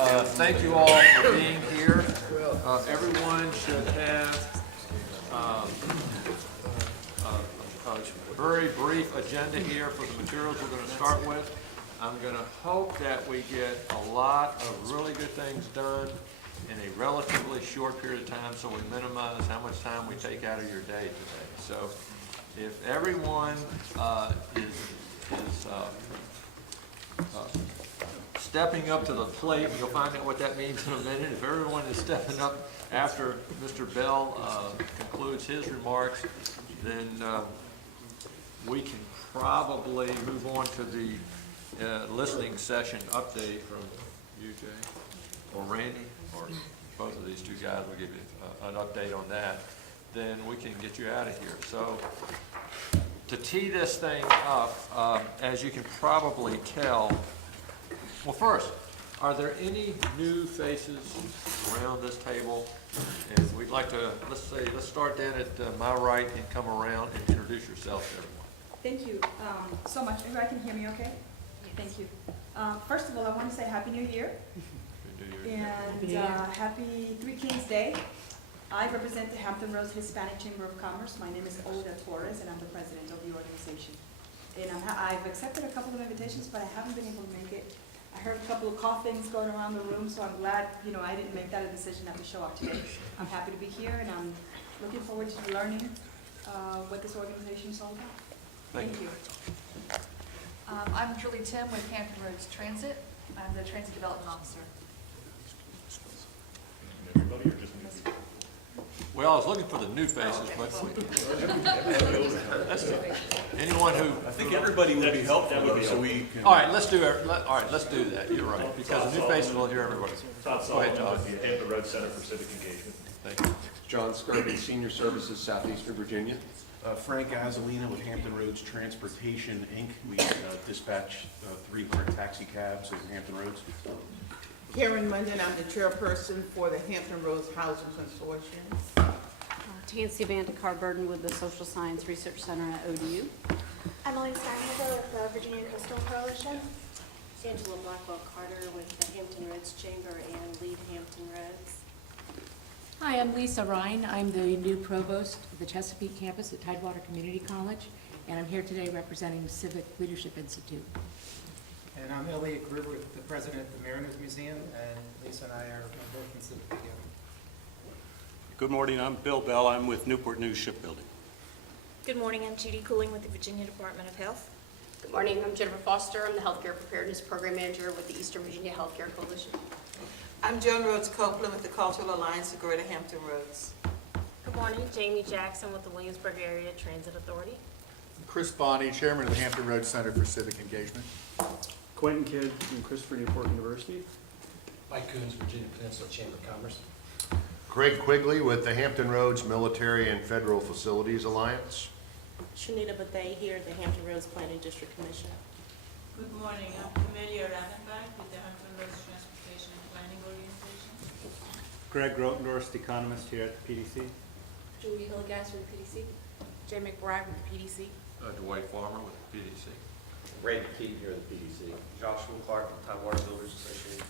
Thank you all for being here. Everyone should have a very brief agenda here for the materials we're going to start with. I'm going to hope that we get a lot of really good things done in a relatively short period of time, so we minimize how much time we take out of your day today. So if everyone is stepping up to the plate, you'll find out what that means in a minute. If everyone is stepping up after Mr. Bell concludes his remarks, then we can probably move on to the listening session update from you, Jay, or Randy, or both of these two guys will give you an update on that. Then we can get you out of here. So to tee this thing up, as you can probably tell, well, first, are there any new faces around this table? And we'd like to, let's start then at my right and come around and introduce yourself to everyone. Thank you so much. Everybody can hear me okay? Yes. Thank you. First of all, I want to say Happy New Year. And happy Three Kings Day. I represent the Hampton Roads Hispanic Chamber of Commerce. My name is Olga Torres, and I'm the president of the organization. And I've accepted a couple of invitations, but I haven't been able to make it. I heard a couple of coughings going around the room, so I'm glad, I didn't make that a decision not to show up today. I'm happy to be here, and I'm looking forward to learning what this organization is all about. Thank you. I'm Julie Tim with Hampton Roads Transit. I'm the Transit Development Officer. Everybody, or just me? Well, I was looking for the new faces, but anyone who. I think everybody would be helpful, so we can. All right, let's do that. You're right, because the new faces will hear everybody. Todd Go ahead, Sullivan Todd. with the Hampton Road Center for Civic Engagement. Thank you. John Skirby, Senior Services, Southeastern Virginia. Frank Azzolina with Hampton Roads Transportation, Inc. We dispatch 3 current taxi cabs in Hampton Roads. Karen Munden, I'm the chairperson for the Hampton Roads Housing Consortium. Tansy Vandecar-Burden with the Social Science Research Center at ODU. Emily Steinhager with the Virginia Coastal Coalition. Angela Blackwell-Carter with the Hampton Roads Chamber and Lead Hampton Roads. Hi, I'm Lisa Ryan. I'm the new provost of the Chesapeake campus at Tidewater Community College, and I'm here today representing Civic Leadership Institute. And I'm Elliot Gruber, the president of the Mariners Museum, and Lisa and I are working Civic together. Good morning, I'm Bill Bell. I'm with Newport News Shipbuilding. Good morning, I'm Judy Cooling with the Virginia Department of Health. Good morning, I'm Jennifer Foster. I'm the Healthcare Preparedness Program Manager with the Eastern Virginia Healthcare Coalition. I'm Joan Rhodes Copeland with the Cultural Alliance of Greater Hampton Roads. Good morning, Jamie Jackson with the Williamsburg Area Transit Authority. Chris Bonney, Chairman of the Hampton Roads Center for Civic Engagement. Quentin Kidd from Christopher Newport University. Mike Coons, Virginia Peninsula Chamber of Commerce. Craig Quigley with the Hampton Roads Military and Federal Facilities Alliance. Shanita Bathay here at the Hampton Roads Planning District Commission. Good morning, I'm Camelia Ravenbach with the Hampton Roads Transportation and Planning Organization. Greg Grotendorst, economist here at the PDC. Julie Hillegas with the PDC. Jay McBride with the PDC. Dwight Farmer with the PDC. Ray McKee here at the PDC. Joshua Clark with Tidewater Builders Association.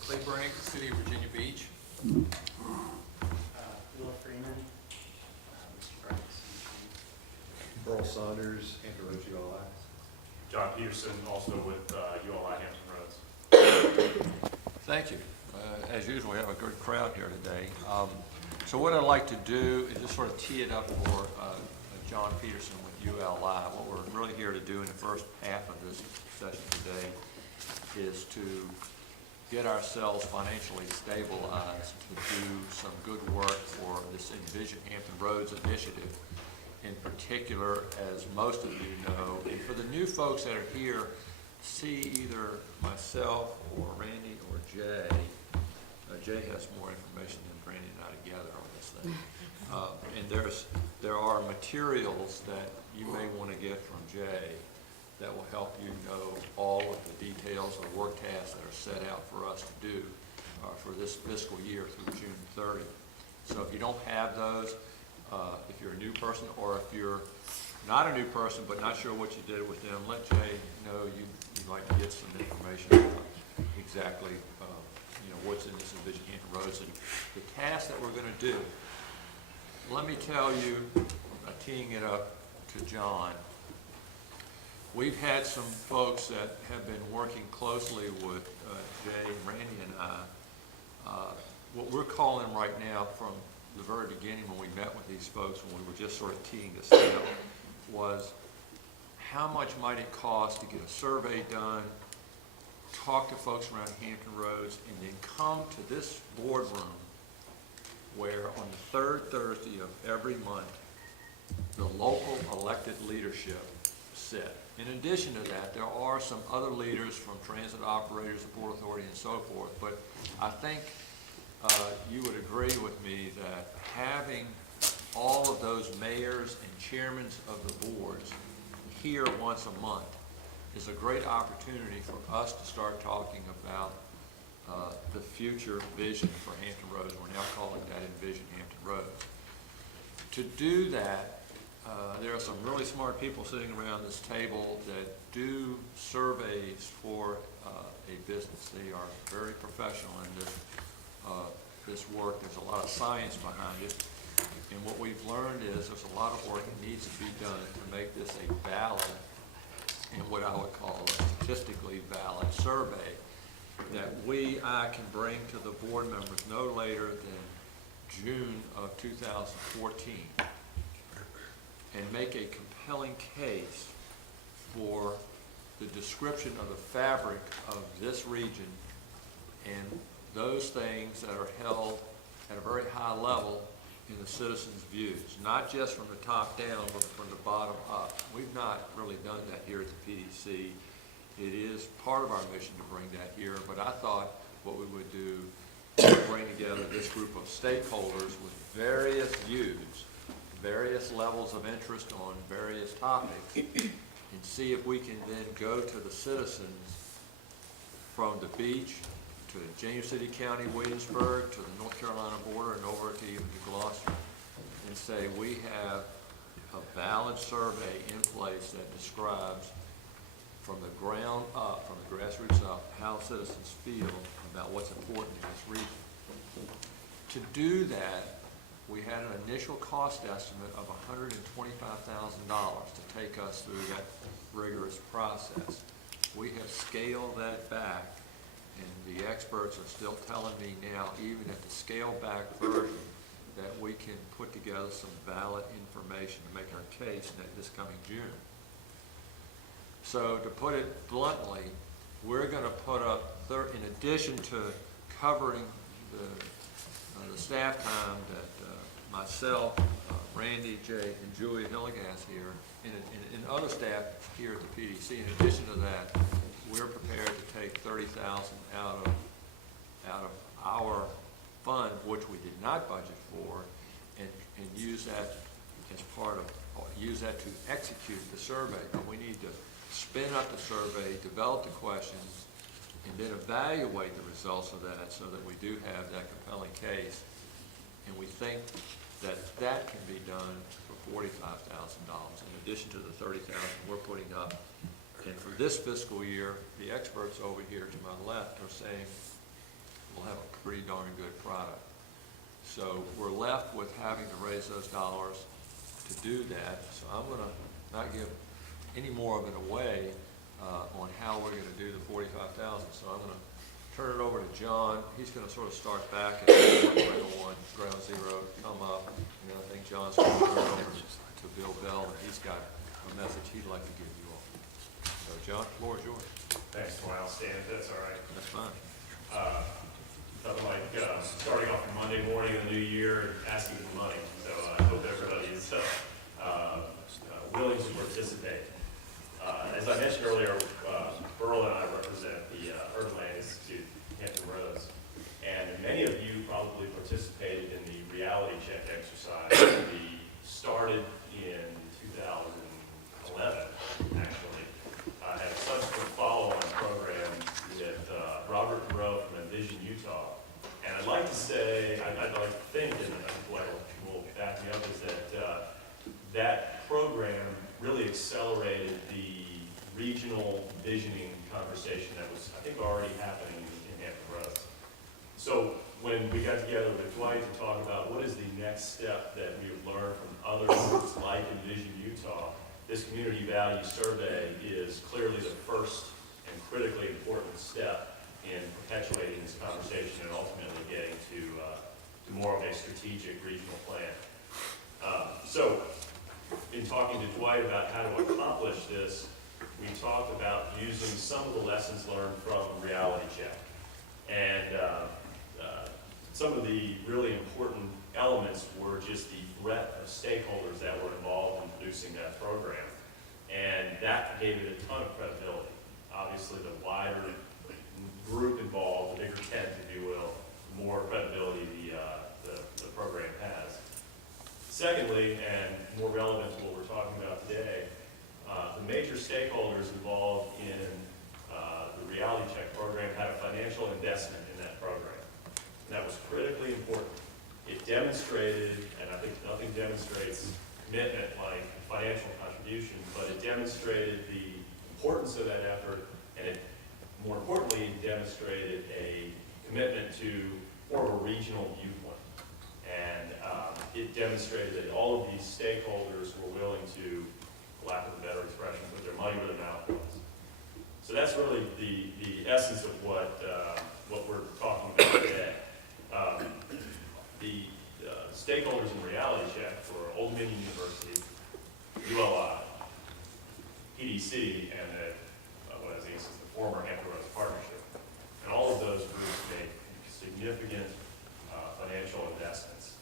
Clay Brank, City of Virginia Beach. Bill Freeman. Mr. Franks. Earl Saunders, Hampton Roads ULI. John Peterson, also with ULI Hampton Roads. Thank you. As usual, we have a good crowd here today. So what I'd like to do is just sort of tee it up for John Peterson with ULI. What we're really here to do in the first half of this session today is to get ourselves financially stabilized to do some good work for this Envision Hampton Roads initiative. In particular, as most of you know, and for the new folks that are here, see either myself or Randy or Jay. Jay has more information than Randy and I together on this thing. And there are materials that you may want to get from Jay that will help you know all of the details of work tasks that are set out for us to do for this fiscal year through June 30. So if you don't have those, if you're a new person or if you're not a new person but not sure what you did with them, let Jay know you'd like to get some information about exactly what's in this Envision Hampton Roads and the task that we're going to do. Let me tell you, teeing it up to John, we've had some folks that have been working closely with Jay and Randy and I. What we're calling right now from the very beginning when we met with these folks, when we were just sort of teeing this out, was how much might it cost to get a survey done, talk to folks around Hampton Roads, and then come to this boardroom where on the third Thursday of every month, the local elected leadership sit. In addition to that, there are some other leaders from transit operators, the Port Authority, and so forth, but I think you would agree with me that having all of those mayors and chairmen of the boards here once a month is a great opportunity for us to start talking about the future vision for Hampton Roads. We're now calling that Envision Hampton Roads. To do that, there are some really smart people sitting around this table that do surveys for a business. They are very professional in this work. There's a lot of science behind it. And what we've learned is there's a lot of work that needs to be done to make this a valid and what I would call a statistically valid survey that I can bring to the board members no later than June of 2014 and make a compelling case for the description of the fabric of this region and those things that are held at a very high level in the citizens' views, not just from the top down, but from the bottom up. We've not really done that here at the PDC. It is part of our mission to bring that here, but I thought what we would do is bring together this group of stakeholders with various views, various levels of interest on various topics, and see if we can then go to the citizens from the beach to James City County, Williamsburg, to the North Carolina border, and over to even to Gloucester, and say we have a valid survey in place that describes from the ground up, from the grassroots up, how citizens feel about what's important in this region. To do that, we had an initial cost estimate of $125,000 to take us through that rigorous process. We have scaled that back, and the experts are still telling me now, even at the scaled back version, that we can put together some valid information to make our case this coming June. So to put it bluntly, we're going to put up, in addition to covering the staff time that myself, Randy, Jay, and Julia Hilligas here, and other staff here at the PDC, in addition to that, we're prepared to take $30,000 out of our fund, which we did not budget for, and use that as use that to execute the survey. But we need to spin up the survey, develop the questions, and then evaluate the results of that so that we do have that compelling case. And we think that that can be done for $45,000 in addition to the $30,000 we're putting up. And for this fiscal year, the experts over here to my left are saying we'll have a pretty darn good product. So we're left with having to raise those dollars to do that. So I'm going to not give any more of it away on how we're going to do the $45,000. So I'm going to turn it over to John. He's going to sort of start back at ground zero, come up, and then I think John's going to turn it over to Bill Bell, and he's got a message he'd like to give you all. So John, the floor is yours. Thanks, Tony. I'll stand if that's all right. That's fine. Nothing like starting off your Monday morning in the new year and asking for money. So I hope everybody is willing to participate. As I mentioned earlier, Burl and I represent the Urban Land Institute, Hampton Roads. And many of you probably participated in the reality check exercise that we started in 2011, actually. Had a subsequent follow-on program with Robert Monroe from Envision, Utah. And I'd like to say, I'd like to think, and what will back me up, is that that program really accelerated the regional visioning conversation that was, I think, already happening in Hampton Roads. when we got together with Dwight to talk about what is the next step that we have learned from other groups like Envision Utah, this community value survey is clearly the first and critically important step in perpetuating this conversation and ultimately getting to more of a strategic regional plan. So, in talking to Dwight about how to accomplish this, we talked about using some of the lessons learned from Reality Check. And some of the really important elements were just the breadth of stakeholders that were involved in producing that program. And that gave it a ton of credibility. Obviously, the wider group involved, the bigger tent, if you will, the more credibility the program has. Secondly, and more relevant to what we're talking about today, the major stakeholders involved in the Reality Check program had a financial investment in that program. And that was critically important. It demonstrated, and I think nothing demonstrates commitment like financial contribution, but it demonstrated the importance of that effort, and it, more importantly, demonstrated a commitment to more of a regional viewpoint. And it demonstrated that all of these stakeholders were willing to, for lack of a better expression, put their money where their mouth was. So that's really the essence of what we're talking about today. The stakeholders in Reality Check for Old Dominion University, ULI, PDC, and what I think is the former Hampton Roads Partnership. And all of those groups made significant financial investments.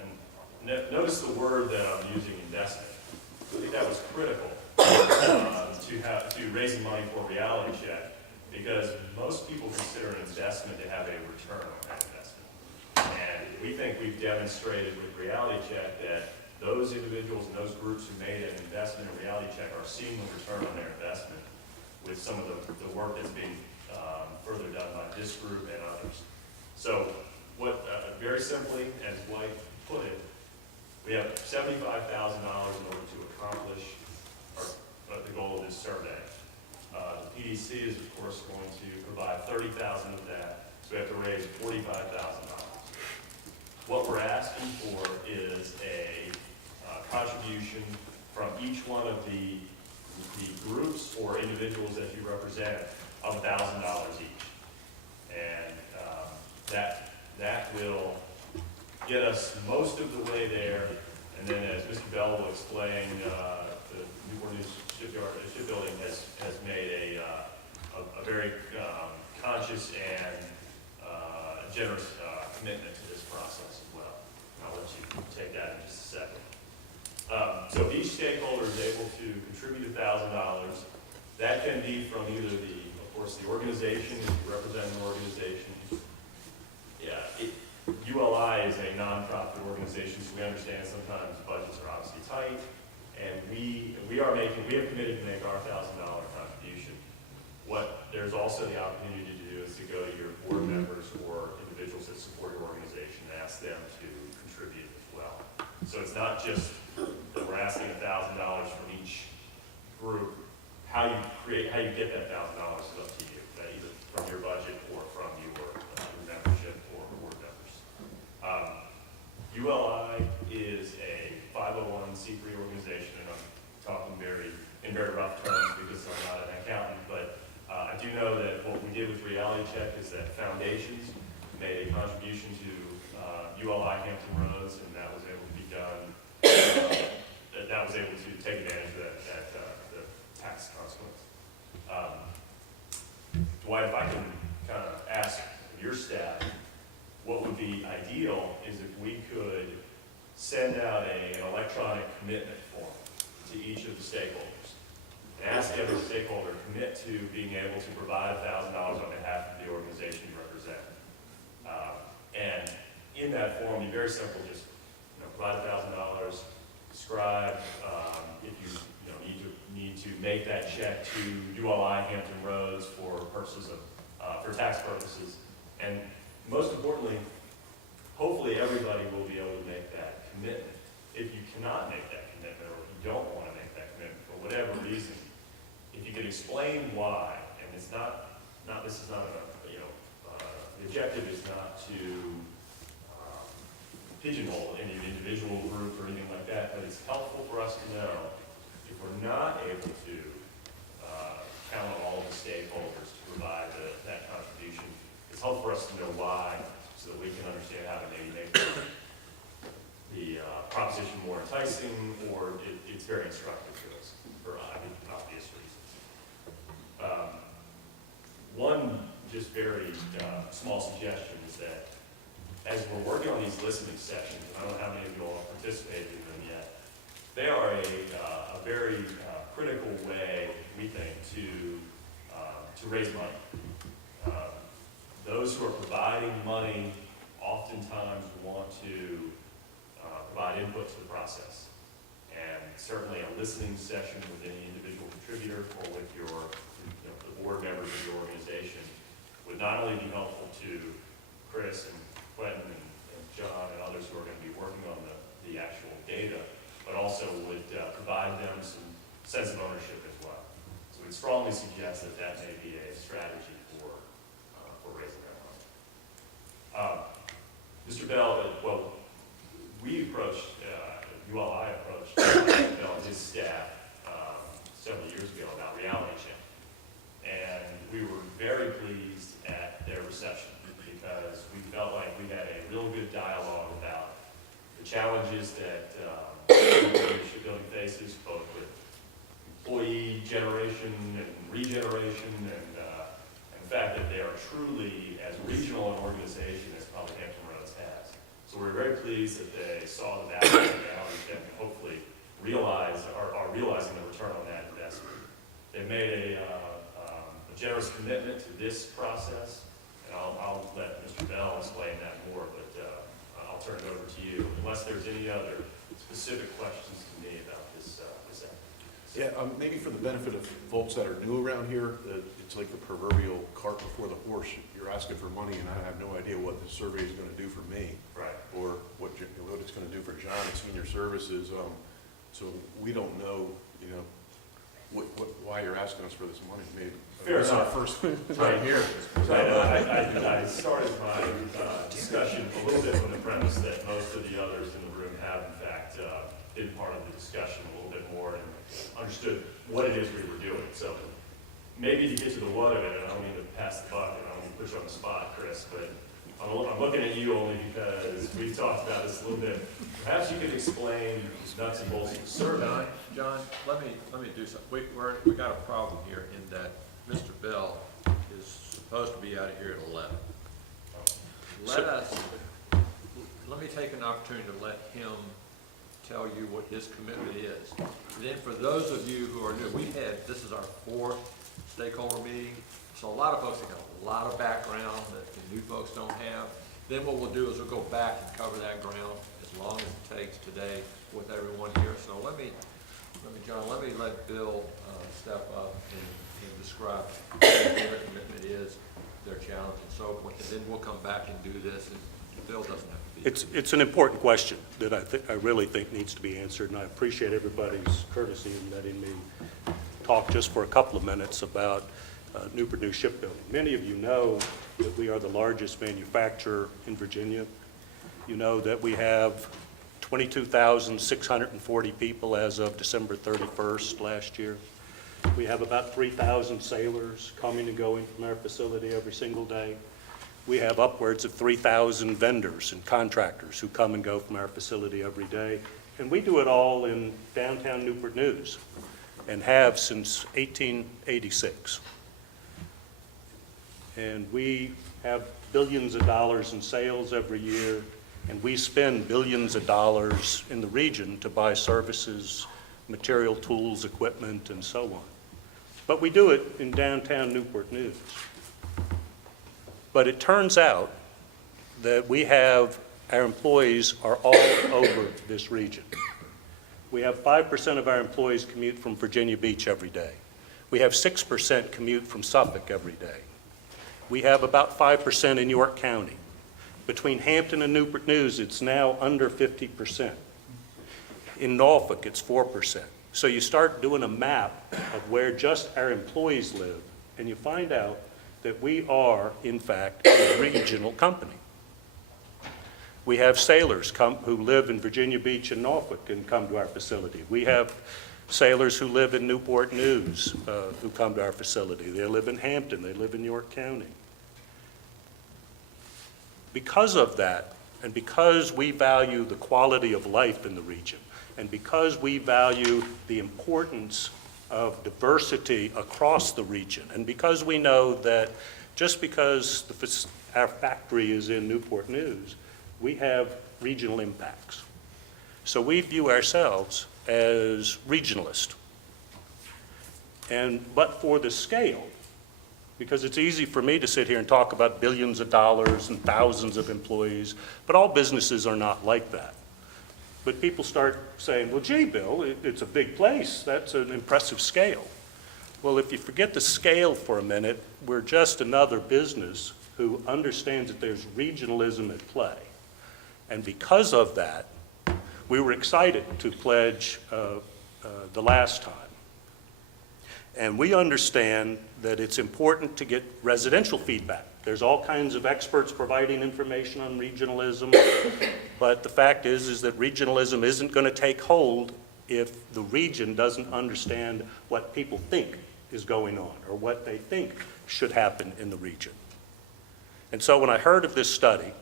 And notice the word that I'm using, investment. I think that was critical to raising money for Reality Check, because most people consider an investment to have a return on that investment. And we think we've demonstrated with Reality Check that those individuals and those groups who made an investment in Reality Check are seeing the return on their investment with some of the work that's being further done by this group and others. So what, very simply, as Dwight put it, we have $75,000 in order to accomplish the goal of this survey. The PDC is, of course, going to provide $30,000 of that, so we have to raise $45,000. What we're asking for is a contribution from each one of the groups or individuals that you represent of $1,000 each. And that will get us most of the way there. And then, as Mr. Bell will explain, the Newport News Shipbuilding has made a very conscious and generous commitment to this process as well. And I'll let you take that in just a second. So if each stakeholder is able to contribute $1,000, that can be from either of course, the organization, if you represent an organization. ULI is a nonprofit organization, so we understand sometimes budgets are obviously tight, and we have committed to make our $1,000 contribution. What there's also the opportunity to do is to go to your board members or individuals that support your organization and ask them to contribute as well. So it's not just that we're asking $1,000 from each group. How you get that $1,000 is up to you, either from your budget or from your membership or board members. ULI is a 501c3 organization, and I'm talking in very rough terms because I'm not an accountant, but I do know that what we did with Reality Check is that foundations made a contribution to ULI Hampton Roads, and that was able to be done, that was able to take advantage of the tax consequence. Dwight, if I can kind of ask your staff, what would be ideal is if we could send out an electronic commitment form to each of the stakeholders and ask every stakeholder to commit to being able to provide $1,000 on behalf of the organization you represent. And in that form, be very simple, just provide $1,000, describe if you need to make that check to ULI Hampton Roads for purposes of for tax purposes, and most importantly, hopefully everybody will be able to make that commitment. If you cannot make that commitment, or if you don't want to make that commitment for whatever reason, if you could explain why, and it's not this is not a The objective is not to pigeonhole any individual group or anything like that, but it's helpful for us to know if we're not able to count on all of the stakeholders to provide that contribution. It's helpful for us to know why, so that we can understand how to maybe make the proposition more enticing, or it's very instructive to us for obvious reasons. One just very small suggestion is that as we're working on these listening sessions, and I don't know how many of you all have participated in them yet, they are a very critical way, we think, to raise money. Those who are providing money oftentimes want to provide input to the process. And certainly a listening session with any individual contributor or with the board members of your organization would not only be helpful to Chris and Quentin and John and others who are going to be working on the actual data, but also would provide them some sense of ownership as well. So we'd strongly suggest that that may be a strategy for raising that money. Mr. Bell, well, we approached, I approached Mr. Bell and his staff several years ago about reality check. And we were very pleased at their reception because we felt like we had a real good dialogue about the challenges that shipbuilding faces, both with employee generation and regeneration, and the fact that they are truly as regional an organization as probably Hampton Roads has. So we're very pleased that they saw the value of reality check and hopefully are realizing the return on that investment. They made a generous commitment to this process, and I'll let Mr. Bell explain that more, but I'll turn it over to you, unless there's any other specific questions to me about this effort. Yeah, maybe for the benefit of folks that are new around here, it's like the proverbial cart before the horse. You're asking for money, and I have no idea what the survey is going to do for me, right? Or what it's going to do for John at Senior Services. So we don't know, why you're asking us for this money. Maybe Fair our enough. first time here. Right. I started my discussion a little bit from the premise that most of the others in the room have, in fact, been part of the discussion a little bit more and understood what it is we were doing. So maybe to get to the what of it, and I don't mean to pass the buck, and I don't mean to put you on the spot, Chris, but I'm looking at you only because we've talked about this a little bit. Perhaps you could explain nuts and bolts of the survey. John, let me do something. We got a problem here in that Mr. Bell is supposed to be out of here at 11. Let me take an opportunity to let him tell you what his commitment is. And then for those of you who are new, this is our 4th stakeholder meeting, so a lot of folks have got a lot of background that the new folks don't have. Then what we'll do is we'll go back and cover that ground as long as it takes today with everyone here. So let me let Bill step up and describe what their commitment is, their challenge and so forth, and then we'll come back and do this, and Bill doesn't have to be. It's an important question that I really think needs to be answered, and I appreciate everybody's courtesy in letting me talk just for a couple of minutes about Newport News Shipbuilding. Many of you know that we are the largest manufacturer in Virginia. You know that we have 22,640 people as of December 31st last year. We have about 3,000 sailors coming and going from our facility every single day. We have upwards of 3,000 vendors and contractors who come and go from our facility every day. And we do it all in downtown Newport News and have since 1886. And we have billions of dollars in sales every year, and we spend billions of dollars in the region to buy services, material, tools, equipment, and so on. But we do it in downtown Newport News. But it turns out that our employees are all over this region. We have 5% of our employees commute from Virginia Beach every day. We have 6% commute from Suffolk every day. We have about 5% in York County. Between Hampton and Newport News, it's now under 50%. In Norfolk, it's 4%. So you start doing a map of where just our employees live, and you find out that we are, in fact, a regional company. We have sailors who live in Virginia Beach and Norfolk and come to our facility. We have sailors who live in Newport News who come to our facility. They live in Hampton. They live in York County. Because of that, and because we value the quality of life in the region, and because we value the importance of diversity across the region, and because we know that just because our factory is in Newport News, we have regional impacts. So we view ourselves as regionalist. But for the scale, because it's easy for me to sit here and talk about billions of dollars and thousands of employees, but all businesses are not like that. But people start saying, well, gee, Bill, it's a big place. That's an impressive scale. Well, if you forget the scale for a minute, we're just another business who understands that there's regionalism at play. And because of that, we were excited to pledge the last time. And we understand that it's important to get residential feedback. There's all kinds of experts providing information on regionalism, but the fact is that regionalism isn't going to take hold if the region doesn't understand what people think is going on or what they think should happen in the region. And so when I heard of this study,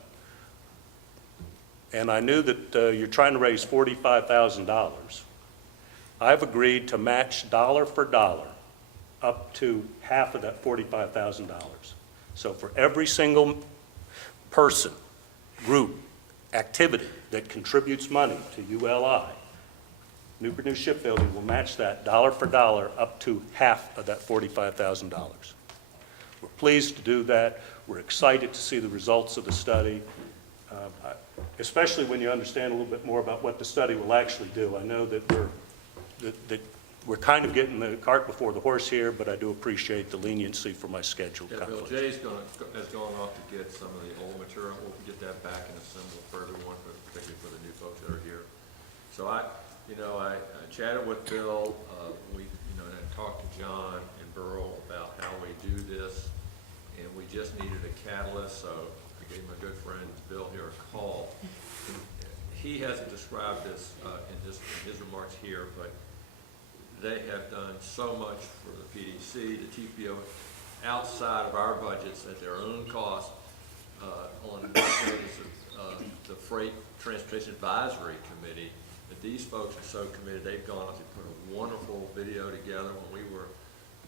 and I knew that you're trying to raise $45,000, I've agreed to match dollar for dollar up to half of that $45,000. So for every single person, group, activity that contributes money to ULI, Newport News Shipbuilding will match that dollar for dollar up to half of that $45,000. We're pleased to do that. We're excited to see the results of the study, especially when you understand a little bit more about what the study will actually do. I know that we're kind of getting the cart before the horse here, but I do appreciate the leniency for my schedule. Yeah, Bill, Jay's has gone off to get some of the old material. We'll get that back and assemble for everyone, particularly for the new folks that are here. So I chatted with Bill. And I talked to John and Burl about how we do this, and we just needed a catalyst. So I gave my good friend Bill here a call. He hasn't described this in his remarks here, but they have done so much for the PDC, the TPO, outside of our budgets at their own cost on the Freight Transportation Advisory Committee, that these folks are so committed. They've gone out and put a wonderful video together when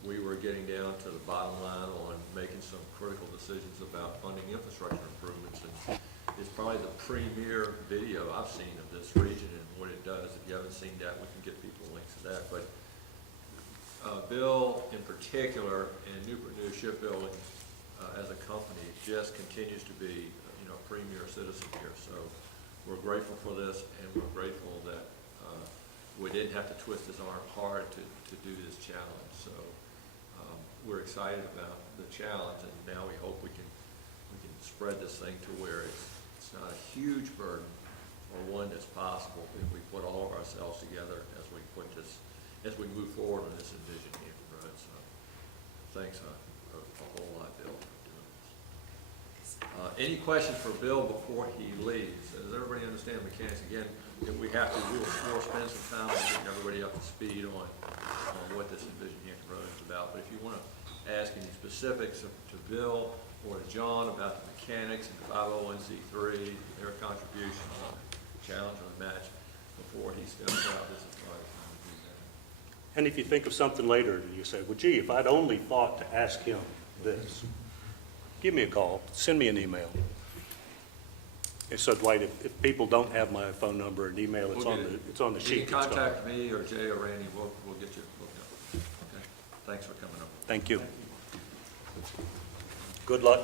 we were getting down to the bottom line on making some critical decisions about funding infrastructure improvements. And it's probably the premier video I've seen of this region and what it does. If you haven't seen that, we can get people links to that. But Bill in particular and Newport News Shipbuilding as a company just continues to be a premier citizen here. So we're grateful for this, and we're grateful that we didn't have to twist his arm hard to do this challenge. So we're excited about the challenge, and now we hope we can spread this thing to where it's not a huge burden, or one that's possible if we put all of ourselves together as we move forward on this Envision Hampton Road. So thanks a whole lot, Bill, for doing this. Any questions for Bill before he leaves? Does everybody understand the mechanics? Again, if we have to, we'll spend some time on getting everybody up to speed on what this Envision Hampton Road is about. But if you want to ask any specifics to Bill or to John about the mechanics and the 501c3, their contribution on the challenge or the match before he steps out, this is why. And if you think of something later and you say, well, gee, if I'd only thought to ask him this, give me a call, send me an email. And so, Dwight, if people don't have my phone number and email, it's on the sheet. You can contact me or Jay or Randy. We'll get you hooked up. Okay. Thanks for coming up. Thank you. Good luck.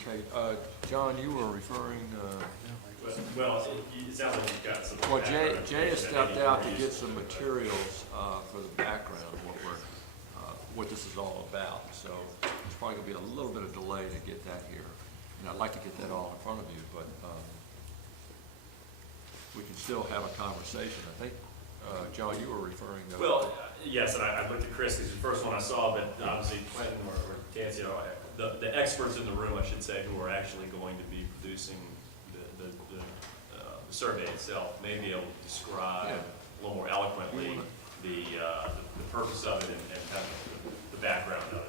Okay, John, you were referring. Well, it sounds like you've got some. Well, Jay has stepped out to get some materials for the background, what this is all about. So it's probably going to be a little bit of delay to get that here. And I'd like to get that all in front of you, but we can still have a conversation. I think John, you were referring to. Well, yes, and I looked at Chris, because the first one I saw, but obviously Quentin or Nancy, the experts in the room, I should say, who are actually going to be producing the survey itself, may be able to describe a little more eloquently the purpose of it and kind of the background of it.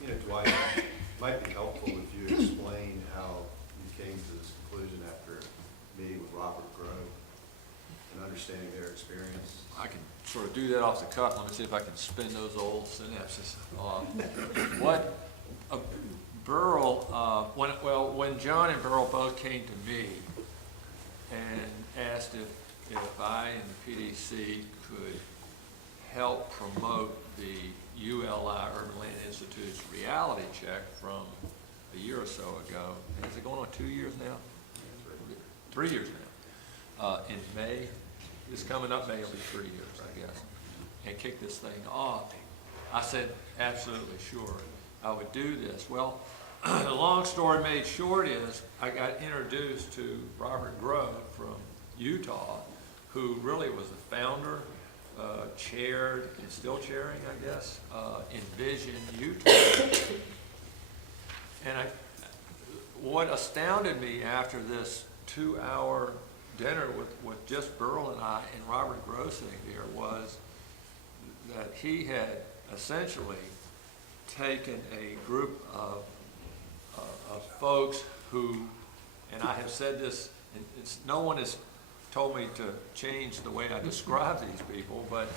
You know, Dwight, it might be helpful if you explain how you came to this conclusion after meeting with Robert Grove and understanding their experience. I can sort of do that off the cuff. Let me see if I can spin those old synapses. When John and Burl both came to me and asked if I and the PDC could help promote the ULI Urban Land Institute's reality check from a year or so ago. Is it going on 2 years now? 3 years now. In May, it's coming up May, it'll be 3 years, I guess, and kick this thing off. I said, absolutely sure, I would do this. Well, the long story made short is I got introduced to Robert Grove from Utah, who really was the founder, chaired, and still chairing, I guess, Envision Utah. And what astounded me after this 2-hour dinner with just Burl and I and Robert Grove sitting there was that he had essentially taken a group of folks who, and I have said this, and no one has told me to change the way I describe these people, but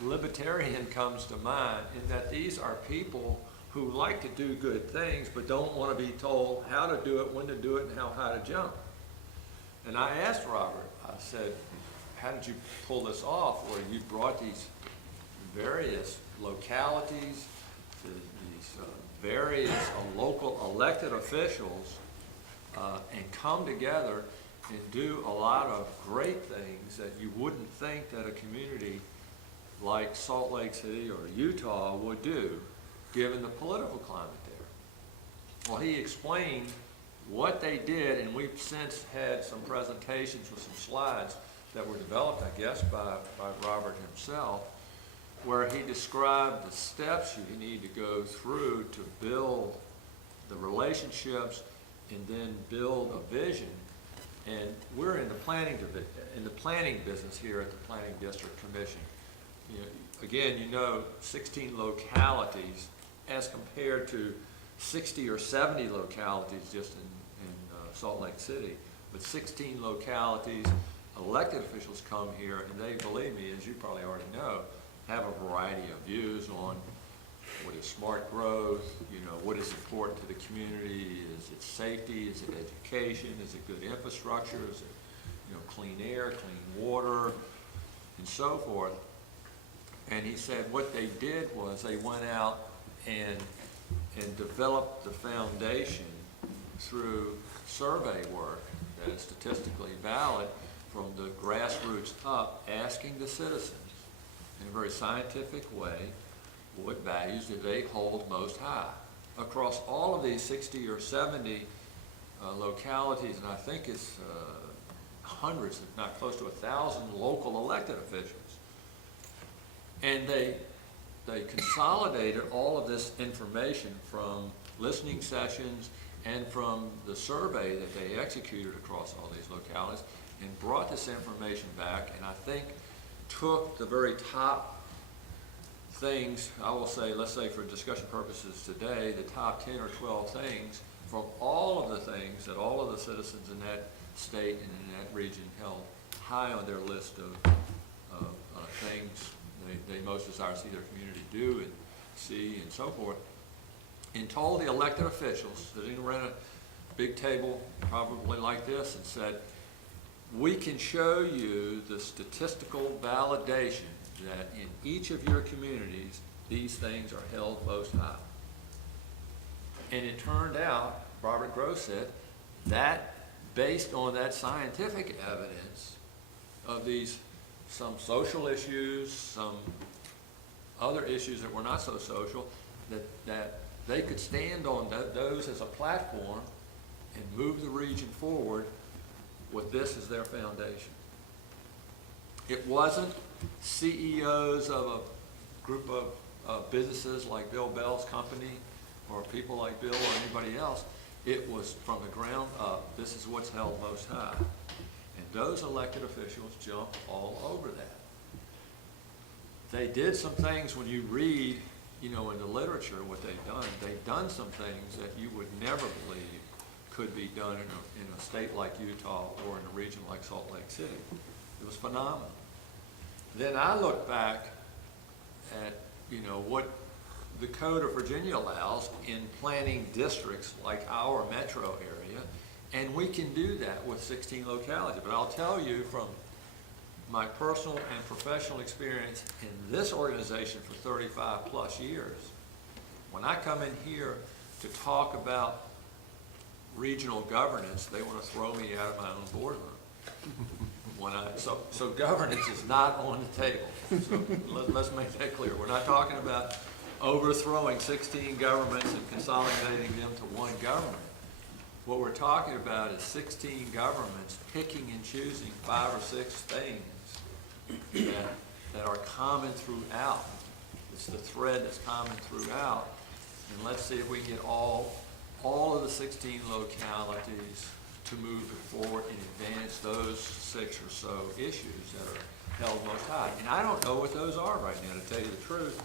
libertarian comes to mind in that these are people who like to do good things but don't want to be told how to do it, when to do it, and how high to jump. And I asked Robert, I said, how did you pull this off where you brought these various localities, these various local elected officials and come together and do a lot of great things that you wouldn't think that a community like Salt Lake City or Utah would do, given the political climate there. Well, he explained what they did, and we've since had some presentations with some slides that were developed, I guess, by Robert himself, where he described the steps you need to go through to build the relationships and then build a vision. And we're in the planning business here at the Planning District Commission. You know, again, 16 localities as compared to 60 or 70 localities just in Salt Lake City. But 16 localities, elected officials come here, and they, believe me, as you probably already know, have a variety of views on what is smart growth, what is important to the community, is it safety, is it education, is it good infrastructure, is it clean air, clean water, and so forth. And he said what they did was they went out and developed the foundation through survey work that is statistically valid from the grassroots up, asking the citizens in a very scientific way what values do they hold most high across all of these 60 or 70 localities, and I think it's hundreds, if not close to 1,000 local elected officials. And they consolidated all of this information from listening sessions and from the survey that they executed across all these localities and brought this information back, and I think took the very top things, I will say, let's say for discussion purposes today, the top 10 or 12 things from all of the things that all of the citizens in that state and in that region held high on their list of things they most desire to see their community do and see and so forth, and told the elected officials sitting around a big table probably like this and said, we can show you the statistical validation that in each of your communities these things are held most high. And it turned out, Robert Grove said, that based on that scientific evidence of these some social issues, some other issues that were not so social, that they could stand on those as a platform and move the region forward with this as their foundation. It wasn't CEOs of a group of businesses like Bill Bell's company, or people like Bill or anybody else. It was from the ground up, this is what's held most high. And those elected officials jumped all over that. They did some things, when you read, in the literature what they've done some things that you would never believe could be done in a state like Utah or in a region like Salt Lake City. It was phenomenal. Then I look back at, what the Code of Virginia allows in planning districts like our metro area, and we can do that with 16 localities. But I'll tell you from my personal and professional experience in this organization for 35 plus years, when I come in here to talk about regional governance, they want to throw me out of my own boardroom. So governance is not on the table. So let's make that clear. We're not talking about overthrowing 16 governments and consolidating them to one government. What we're talking about is 16 governments picking and choosing 5 or 6 things that are common throughout. It's the thread that's common throughout. And let's see if we can get all of the 16 localities to move forward and advance those 6 or so issues that are held most high. And I don't know what those are right now, to tell you the truth.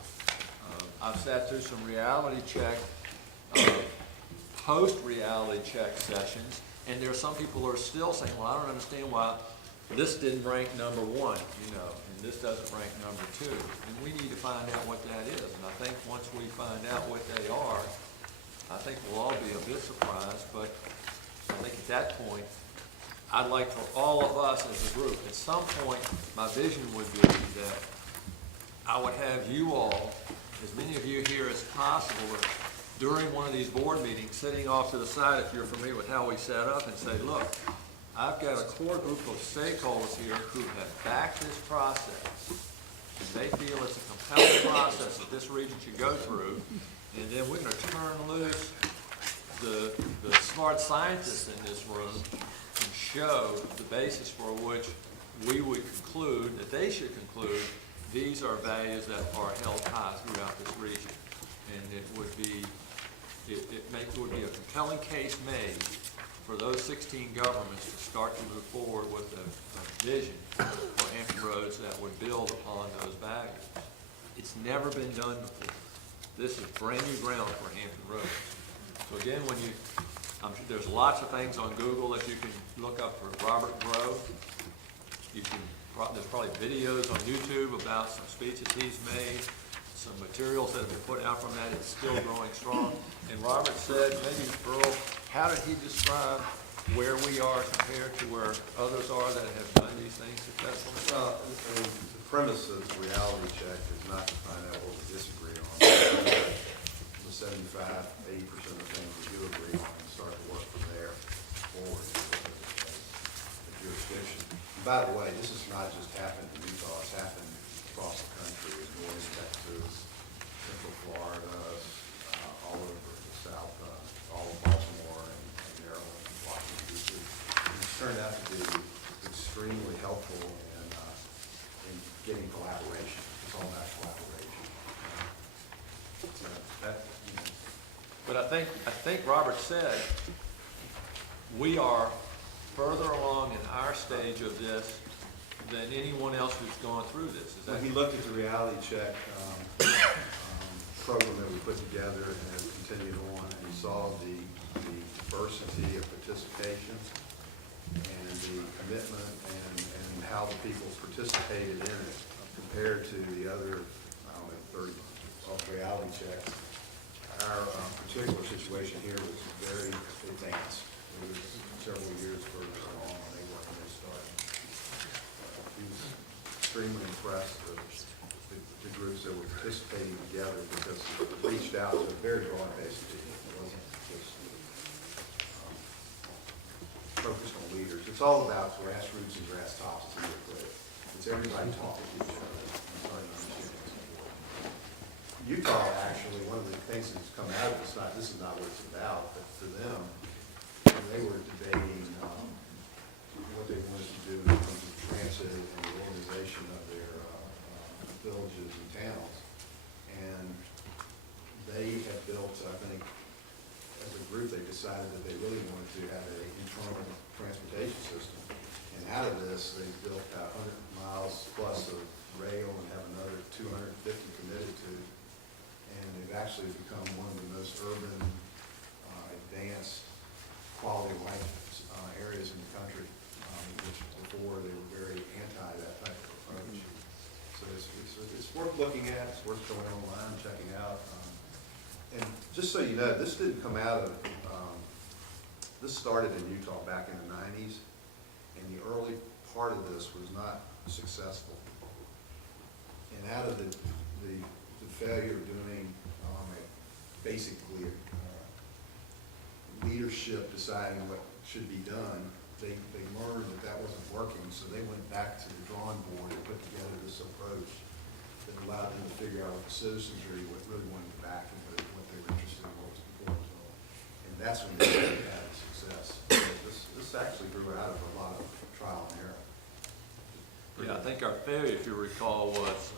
I've sat through some reality check, post-reality check sessions, and there are some people who are still saying, well, I don't understand why this didn't rank number 1, and this doesn't rank number 2. And we need to find out what that is. And I think once we find out what they are, I think we'll all be a bit surprised. But I think at that point, I'd like for all of us as a group, at some point, my vision would be that I would have you all, as many of you here as possible, during one of these board meetings, sitting off to the side, if you're familiar with how we set up, and say, look, I've got a core group of stakeholders here who have backed this process, and they feel it's a compelling process that this region should go through, and then we're going to turn loose the smart scientists in this room and show the basis for which we would conclude, that they should conclude, these are values that are held high throughout this region. And it would be a compelling case made for those 16 governments to start to move forward with a vision for Hampton Roads that would build upon those values. It's never been done before. This is brand new ground for Hampton Roads. So again, I'm sure there's lots of things on Google that you can look up for Robert Grove. There's probably videos on YouTube about some speeches he's made, some materials that have been put out from that. It's still growing strong. And Robert said, maybe Earl, how did he describe where we are compared to where others are that have done these things successfully? Well, the premise of the reality check is not to find out what we disagree on. The 75, 80% of things we do agree on and start to work from there forward the jurisdiction. And by the way, this has not just happened in Utah, it's happened across the country, in North Texas, Central Florida, all over the South, all of Baltimore and Maryland and Washington, D.C. It's turned out to be extremely helpful in getting collaboration. It's all about collaboration. But I think Robert said, we are further along in our stage of this than anyone else who's gone through this. Is that? When he looked at the reality check program that we put together and has continued on, and he saw the diversity of participation and the commitment and how the people participated in it compared to the other, 30 reality checks. Our particular situation here was very advanced. It was several years further along when they were when they started. He was extremely impressed with the groups that were participating together because it reached out to a very broad base of people. It wasn't just focused on leaders. It's all about grassroots and grass tops, to be clear. It's everybody talking to each other and starting to understand what's important. Utah, actually, one of the things that's come out of this is not what it's about, but for them, they were debating what they wanted to do in terms of transit and the organization of their decided that they really wanted to have an internal transportation system. And out of this, they built 100 miles plus of rail and have another 250 committed to. And they've actually become one of the most urban, advanced, quality of life areas in the country, which before they were very anti that type of approach. So it's worth looking at, it's worth going online, checking out. And just so you know, this didn't come out of, this started in Utah back in the 90s, and the early part of this was not successful. And out of the failure of doing basically leadership deciding what should be done, they learned that wasn't working, so they went back to the drawing board and put together this approach that allowed them to figure out what the citizenry really wanted back and what they were interested in, what was important to them. And that's when they really had success. This actually grew out of a lot of trial and error. Yeah, I think our failure, if you recall, was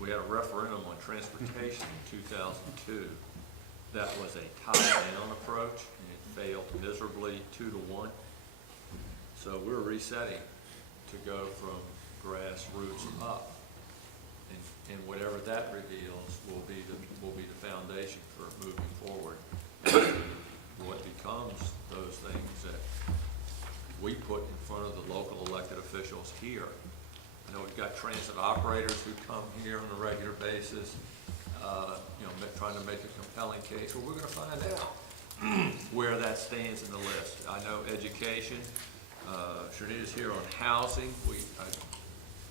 we had a referendum on transportation in 2002. That was a top-down approach, and it failed miserably 2-1. So we're resetting to go from grassroots up, and whatever that reveals will be the foundation for moving forward. And what becomes those things that we put in front of the local elected officials here. I know we've got transit operators who come here on a regular basis, trying to make a compelling case. Well, we're going to find out where that stands in the list. I know education. Sharnita's here on housing.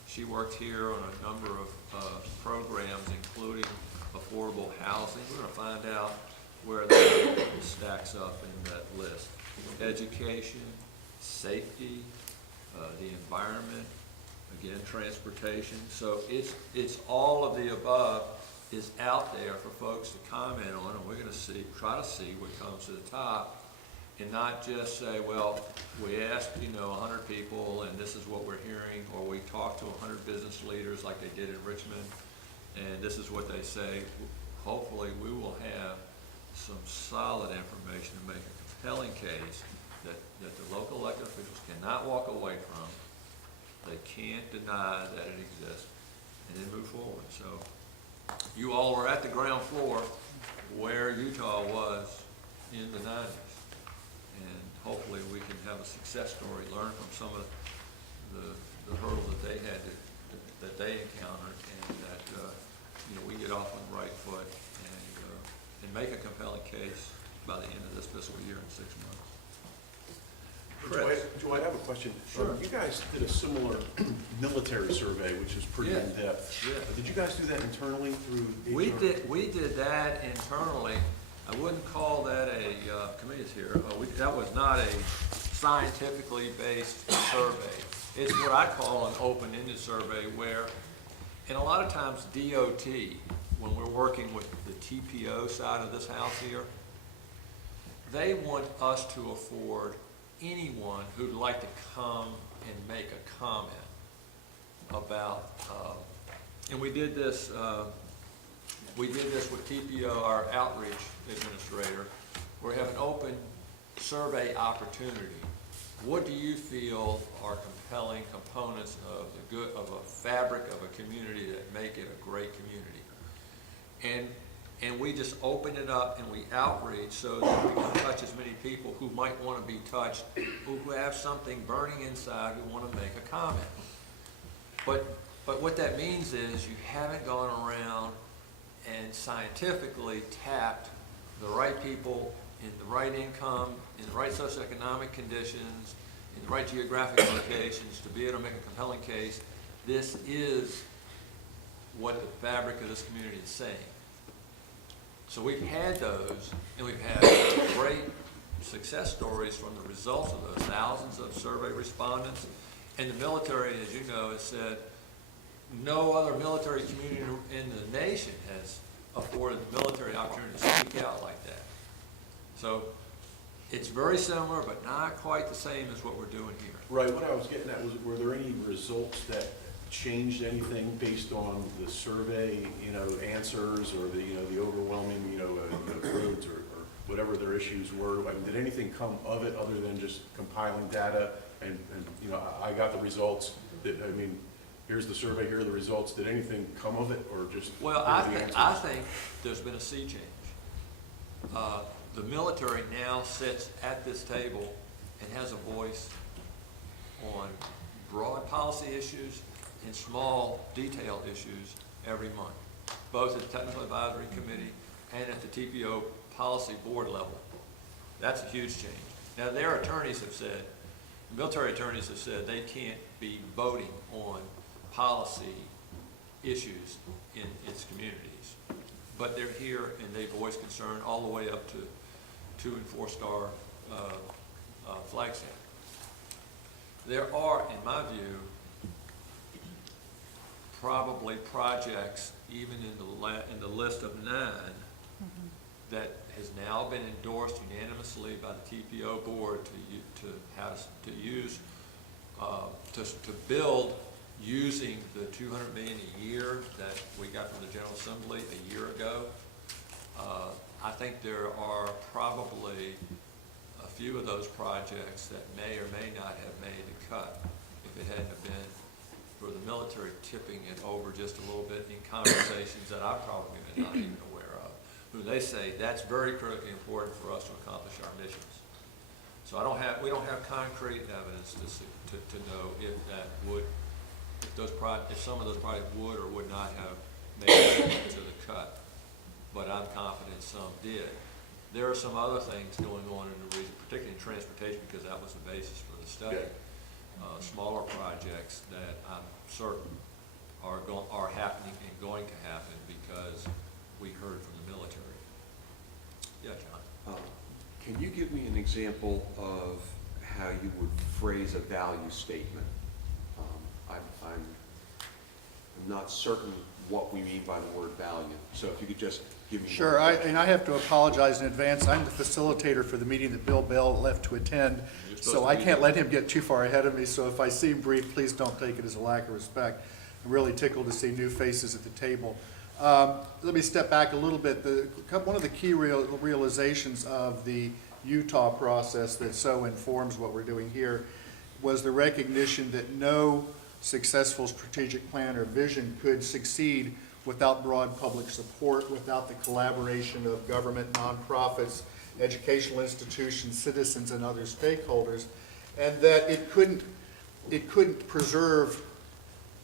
She worked here on a number of programs, including affordable housing. We're going to find out where that stacks up in that list. Education, safety, the environment, again, transportation. So it's all of the above is out there for folks to comment on, and we're going to try to see what comes to the top, and not just say, well, we asked 100 people, and this is what we're hearing, or we talked to 100 business leaders like they did in Richmond, and this is what they say. Hopefully, we will have some solid information to make a compelling case that the local elected officials cannot walk away from. They can't deny that it exists, and then move forward. So you all were at the ground floor where Utah was in the 90s, and hopefully we can have a success story, learn from some of the hurdles that they had that they encountered, and that we get off on the right foot and make a compelling case by the end of this fiscal year in 6 months. Joe, I have a question. Sure. You guys did a similar military survey, which is pretty in-depth. Yeah. Did you guys do that internally through HR? We did that internally. I wouldn't call that a committee's here. That was not a scientifically based survey. It's what I call an open-ended survey where, and a lot of times DOT, when we're working with the TPO side of this house here, they want us to afford anyone who'd like to come and make a comment about, and we did this with TPO, our outreach administrator. We have an open survey opportunity. What do you feel are compelling components of a fabric of a community that make it a great community? And we just open it up and we outreach so that we can touch as many people who might want to be touched, who have something burning inside, who want to make a comment. But what that means is you haven't gone around and scientifically tapped the right people in the right income, in the right socioeconomic conditions, in the right geographic locations to be able to make a compelling case. This is what the fabric of this community is saying. So we've had those, and we've had great success stories from the results of those thousands of survey respondents. And the military, as you know, has said no other military community in the nation has afforded the military opportunity to speak out like that. So it's very similar, but not quite the same as what we're doing here. Right, what I was getting at was, were there any results that changed anything based on the survey, answers, or the overwhelming, roads, or whatever their issues were. I mean, did anything come of it other than just compiling data? And you know, I got the results. I mean, here's the survey, here are the results. Did anything come of it, or just? Well, I think there's been a sea change. The military now sits at this table and has a voice on broad policy issues and small detailed issues every month, both at the Technical Advisory Committee and at the TPO policy board level. That's a huge change. Now, their attorneys have said, the military attorneys have said they can't be voting on policy issues in its communities. But they're here and they voice concern all the way up to 2- and 4-star flag staff. There are, in my view, probably projects, even in the list of 9, that has now been endorsed unanimously by the TPO board to build using the $200 million a year that we got from the General Assembly a year ago. I think there are probably a few of those projects that may or may not have made the cut if it hadn't have been for the military tipping it over just a little bit in conversations that I've probably been not even aware of, who they say that's very critically important for us to accomplish our missions. So we don't have concrete evidence to know if that would, if some of those projects would or would not have made it to the cut, but I'm confident some did. There are some other things going on in the region, particularly in transportation, because that was the basis for the study. Smaller projects that I'm certain are happening and going to happen because we heard from the military. Yeah, John. Can you give me an example of how you would phrase a value statement? I'm not certain what we mean by the word value, so if you could just give me. Sure, and I have to apologize in advance. I'm the facilitator for the meeting that Bill Bell left to attend, so I can't let him get too far ahead of me, so if I seem brief, please don't take it as a lack of respect. I'm really tickled to see new faces at the table. Let me step back a little bit. One of the key realizations of the Utah process that so informs what we're doing here was the recognition that no successful strategic plan or vision could succeed without broad public support, without the collaboration of government, nonprofits, educational institutions, citizens, and other stakeholders, and that it couldn't preserve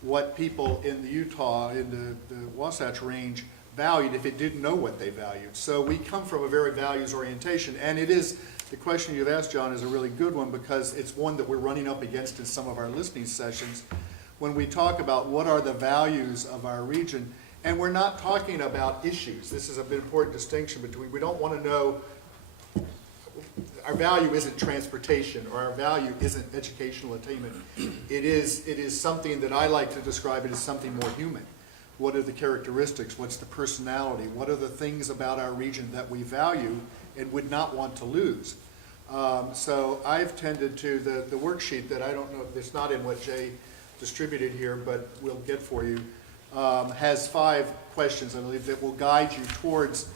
what people in the Utah, in the Wasatch Range valued if it didn't know what they valued. So we come from a very values orientation, and it is, the question you've asked, John, is a really good one because it's one that we're running up against in some of our listening sessions when we talk about what are the values of our region, and we're not talking about issues. This is an important distinction between, we don't want to know, our value isn't transportation or our value isn't educational attainment. It is something that I like to describe it as something more human. What are the characteristics? What's the personality? What are the things about our region that we value and would not want to lose? So I've tended to, the worksheet that I don't know, it's not in what Jay distributed here, but we'll get for you, has 5 questions, I believe, that will guide you towards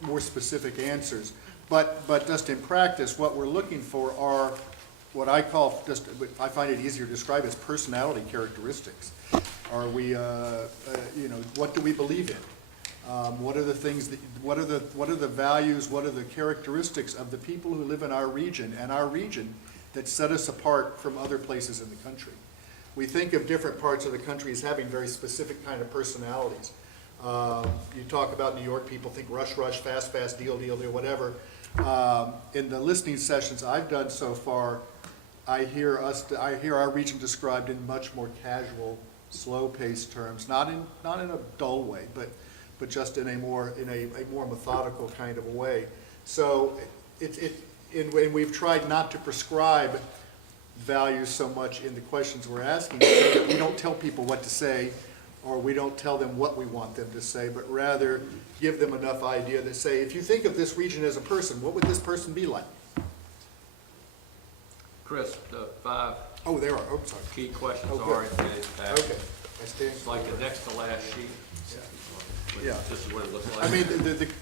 more specific answers. But just in practice, what we're looking for are what I call, I find it easier to describe as personality characteristics. Are we, what do we believe in? What are the things that, what are the values, what are the characteristics of the people who live in our region and our region that set us apart from other places in the country? We think of different parts of the country as having very specific kind of personalities. You talk about New York, people think rush, rush, fast, fast, deal, deal, deal, whatever. In the listening sessions I've done so far, I hear our region described in much more casual, slow-paced terms, not in a dull way, but just in a more methodical kind of a way. So and we've tried not to prescribe values so much in the questions we're asking, so that we don't tell people what to say, or we don't tell them what we want them to say, but rather give them enough idea that say, if you think of this region as a person, what would this person be like? Chris, the 5 there are. Oh, sorry. key questions good. are in today's package. Okay. It's like the next to last sheet. Yeah. this is what it looks like. I mean,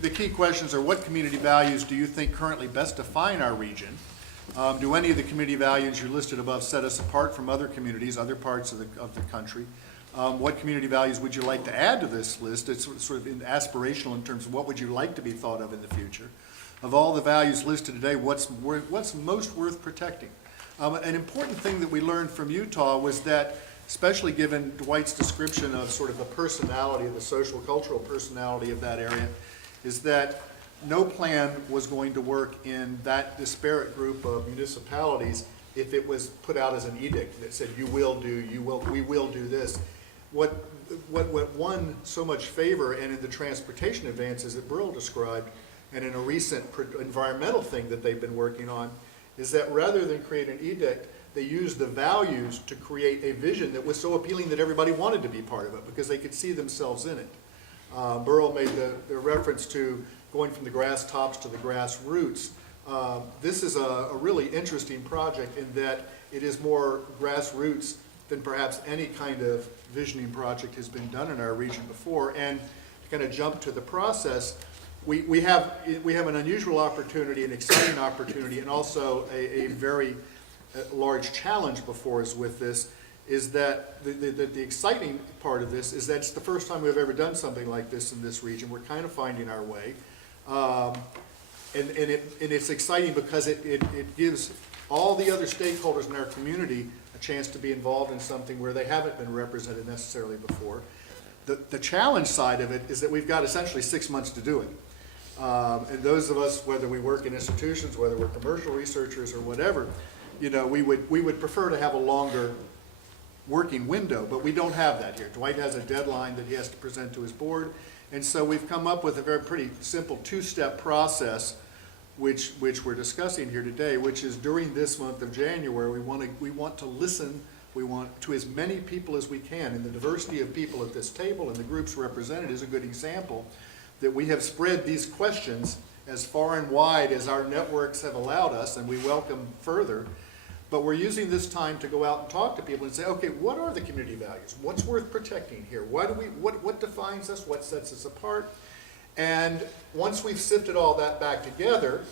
the key questions are, what community values do you think currently best define our region? Do any of the community values you listed above set us apart from other communities, other parts of the country? What community values would you like to add to this list? It's sort of aspirational in terms of what would you like to be thought of in the future. Of all the values listed today, what's most worth protecting? An important thing that we learned from Utah was that, especially given Dwight's description of sort of the personality, the social cultural personality of that area, is that no plan was going to work in that disparate group of municipalities if it was put out as an edict that said, we will do this. What won so much favor, and in the transportation advances that Burl described, and in a recent environmental thing that they've been working on, is that rather than create an edict, they used the values to create a vision that was so appealing that everybody wanted to be part of it because they could see themselves in it. Burl made the reference to going from the grass tops to the grass roots. This is a really interesting project in that it is more grassroots than perhaps any kind of visioning project has been done in our region before. And to kind of jump to the process, we have an unusual opportunity, an exciting opportunity, and also a very large challenge before us with this, is that the exciting part of this is that it's the first time we've ever done something like this in this region. We're kind of finding our way. And it's exciting because it gives all the other stakeholders in our community a chance to be involved in something where they haven't been represented necessarily before. The challenge side of it is that we've got essentially 6 months to do it. And those of us, whether we work in institutions, whether we're commercial researchers or whatever, you know, we would prefer to have a longer working window, but we don't have that here. Dwight has a deadline that he has to present to his board, and so we've come up with a pretty simple two-step process, which we're discussing here today, which is during this month of January, we want to listen. We want to as many people as we can, and the diversity of people at this table and the groups represented is a good example that we have spread these questions as far and wide as our networks have allowed us, and we welcome further. But we're using this time to go out and talk to people and say, okay, what are the community values? What's worth protecting here? What defines us? What sets us apart? And once we've sifted all that back together,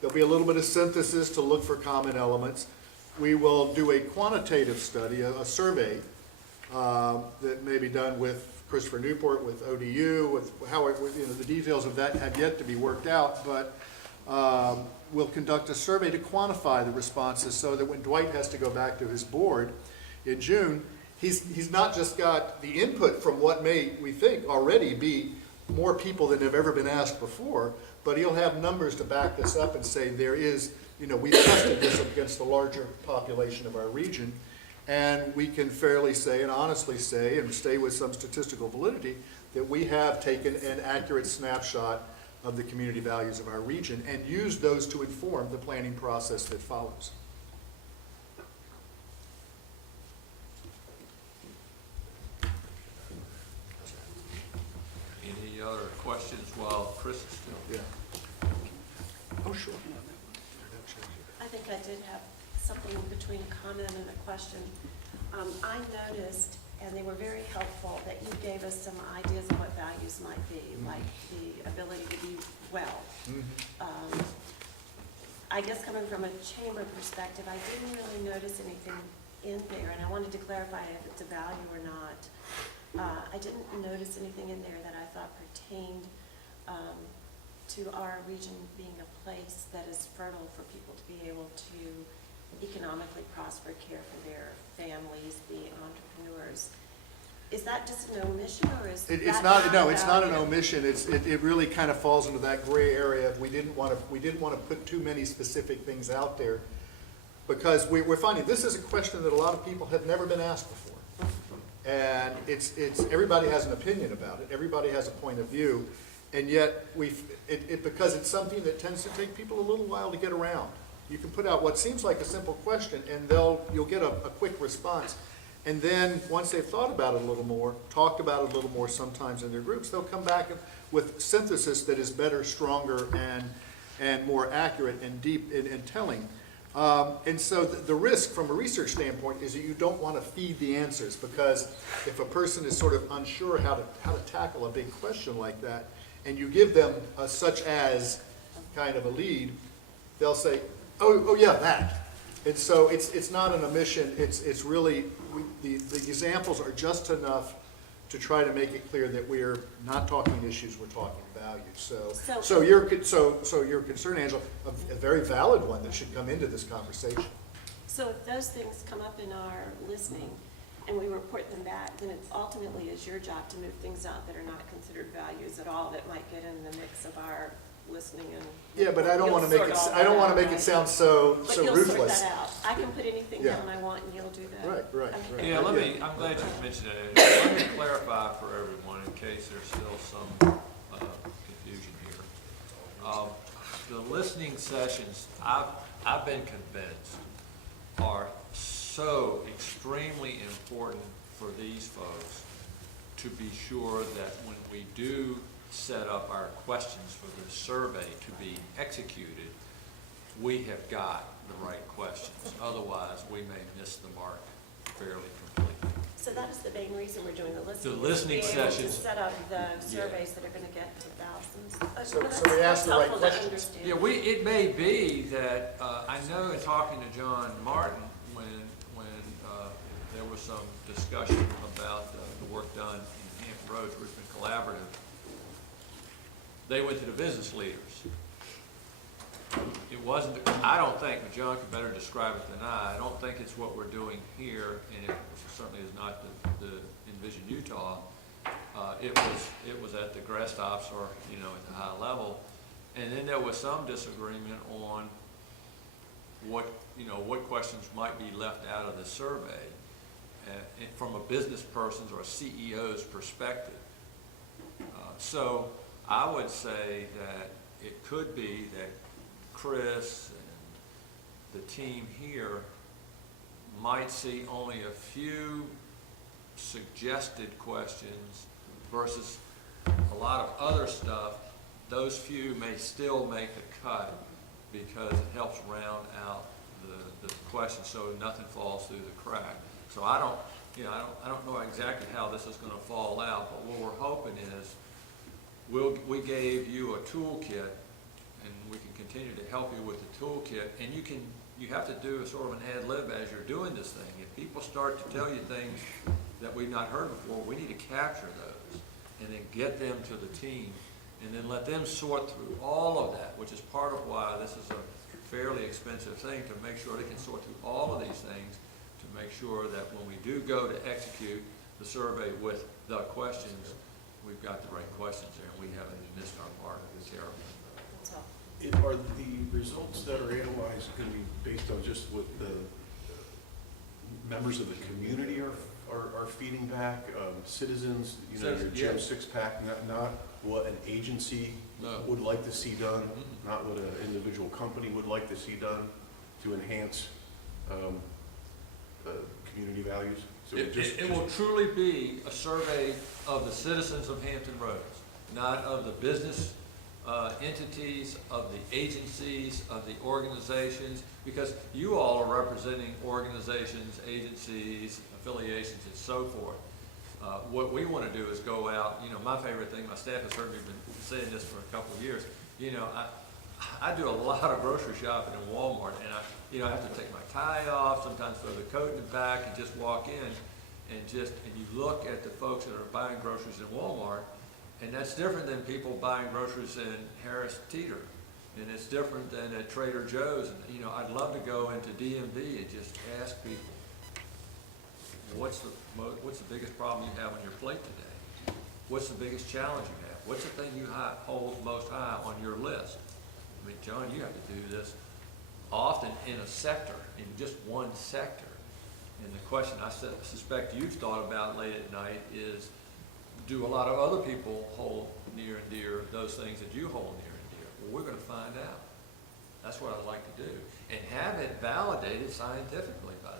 there'll be a little bit of synthesis to look for common elements. We will do a quantitative study, a survey that may be done with Christopher Newport, with ODU, with how the details of that have yet to be worked out, but we'll conduct a survey to quantify the responses so that when Dwight has to go back to his board in June, he's not just got the input from what may, we think, already be more people than have ever been asked before, but he'll have numbers to back this up and say there is, we've tested this against the larger population of our region, and we can fairly say and honestly say and stay with some statistical validity that we have taken an accurate snapshot of the community values of our region and use those to inform the planning process that follows. Any other questions while Chris is still? Yeah. Oh, sure. I think I did have something in between a comment and a question. I noticed, and they were very helpful, that you gave us some ideas of what values might be, like the ability to be well. I guess coming from a chamber perspective, I didn't really notice anything in there, and I wanted to clarify if it's a value or not. I didn't notice anything in there that I thought pertained to our region being a place that is fertile for people to be able to economically prosper, care for their families, be entrepreneurs. Is that just an omission, or is It's not an omission. It really kind of falls into that gray area. We didn't want to put too many specific things out there because we're finding this is a question that a lot of people have never been asked before, and it's everybody has an opinion about it. Everybody has a point of view, and yet because it's something that tends to take people a little while to get around. You can put out what seems like a simple question, and you'll get a quick response. And then once they've thought about it a little more, talked about it a little more sometimes in their groups, they'll come back with synthesis that is better, stronger, and more accurate and deep and telling. And so the risk from a research standpoint is that you don't want to feed the answers, because if a person is sort of unsure how to tackle a big question like that, and you give them a such as kind of a lead, they'll say, oh yeah, that. And so it's not an omission, it's really, the examples are just enough to try to make it clear that we're not talking issues, we're talking values. So your concern, Angela, a very valid one that should come into this conversation. So if those things come up in our listening and we report them back, then it ultimately is your job to move things out that are not considered values at all, that might get in the mix of our listening and. Yeah, but I don't want to make it, sound so But you'll ruthless. sort that out. I can put anything Yeah. down I want and you'll do that. Right. Yeah, I'm glad you mentioned that. Let me clarify for everyone in case there's still some confusion here. The listening sessions, I've been convinced, are so extremely important for these folks to be sure that when we do set up our questions for the survey to be executed, we have got the right questions. Otherwise, we may miss the mark fairly completely. So that is the main reason we're doing the listening. The listening is to be able sessions. To set up the surveys that are going to get to thousands. So we ask the right helpful to questions. understand. Yeah, it may be that, I know in talking to John Martin, when there was some discussion about the work done in Hampton Roads, Richmond Collaborative, they went to the business leaders. It wasn't, I don't think, but John could better describe it than I don't think it's what we're doing here, and it certainly is not the Envision Utah. It was at the GREST stops or, at the high level. And then there was some disagreement on what questions might be left out of the survey from a business person's or a CEO's perspective. So I would say that it could be that Chris and the team here might see only a few suggested questions versus a lot of other stuff. Those few may still make a cut because it helps round out the question so nothing falls through the crack. So I don't know exactly how this is going to fall out, but what we're hoping is we gave you a toolkit, and we can continue to help you with the toolkit, and you have to do a sort of an ad lib as you're doing this thing. If people start to tell you things that we've not heard before, we need to capture those and then get them to the team and then let them sort through all of that, which is part of why this is a fairly expensive thing, to make sure they can sort through all of these things to make sure that when we do go to execute the survey with the questions, we've got the right questions there, and we haven't missed our mark terribly. Are the results that are analyzed going to be based on just what the members of the community are feeding back, citizens, your Jim Six-Pack, not what an agency would like to see done, not what an individual company would like to see done to enhance community values? So It will truly be a survey of the citizens of Hampton Roads, not of the business entities, of the agencies, of the organizations, because you all are representing organizations, agencies, affiliations, and so forth. What we want to do is go out, my favorite thing, my staff has heard me been saying this for a couple of years, I do a lot of grocery shopping in Walmart, and I have to take my tie off, sometimes throw the coat in the back and just walk in, and you look at the folks that are buying groceries in Walmart, and that's different than people buying groceries in Harris Teeter, and it's different than at Trader Joe's. And I'd love to go into DMV and just ask people, what's the biggest problem you have on your plate today? What's the biggest challenge you have? What's the thing you hold most high on your list? I mean, John, you have to do this often in a sector, in just one sector. And the question I suspect you've thought about late at night is, do a lot of other people hold near and dear those things that you hold near and dear? Well, we're going to find out. That's what I'd like to do. And have it validated scientifically by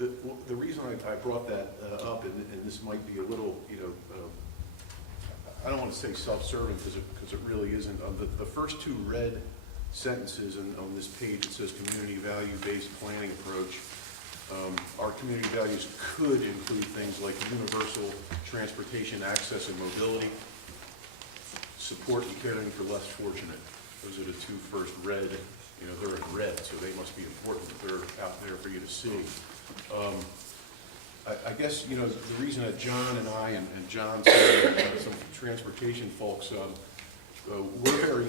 these people. The reason I brought that up, and this might be a little, I don't want to say self-serving because it really isn't. The first two red sentences on this page. It says community value-based planning approach. Our community values could include things like universal transportation access and mobility, support and caring for less fortunate. Those are the two first red, they're in red, so they must be important. They're out there for you to see. I guess, the reason that John and I and John, some transportation folks, we're very,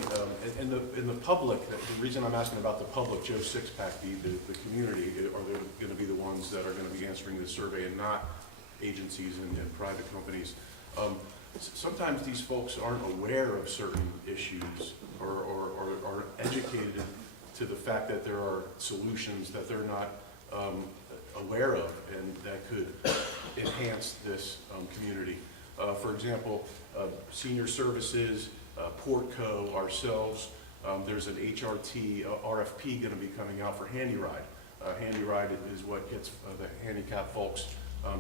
in the public, the reason I'm asking about the public, Joe Sixpack, the community, are they going to be the ones that are going to be answering this survey and not agencies and private companies? Sometimes these folks aren't aware of certain issues or are educated to the fact that there are solutions that they're not aware of and that could enhance this community. For example, senior services, Portco, ourselves, there's an HRT RFP going to be coming out for Handy Ride. Handy Ride is what gets the handicapped folks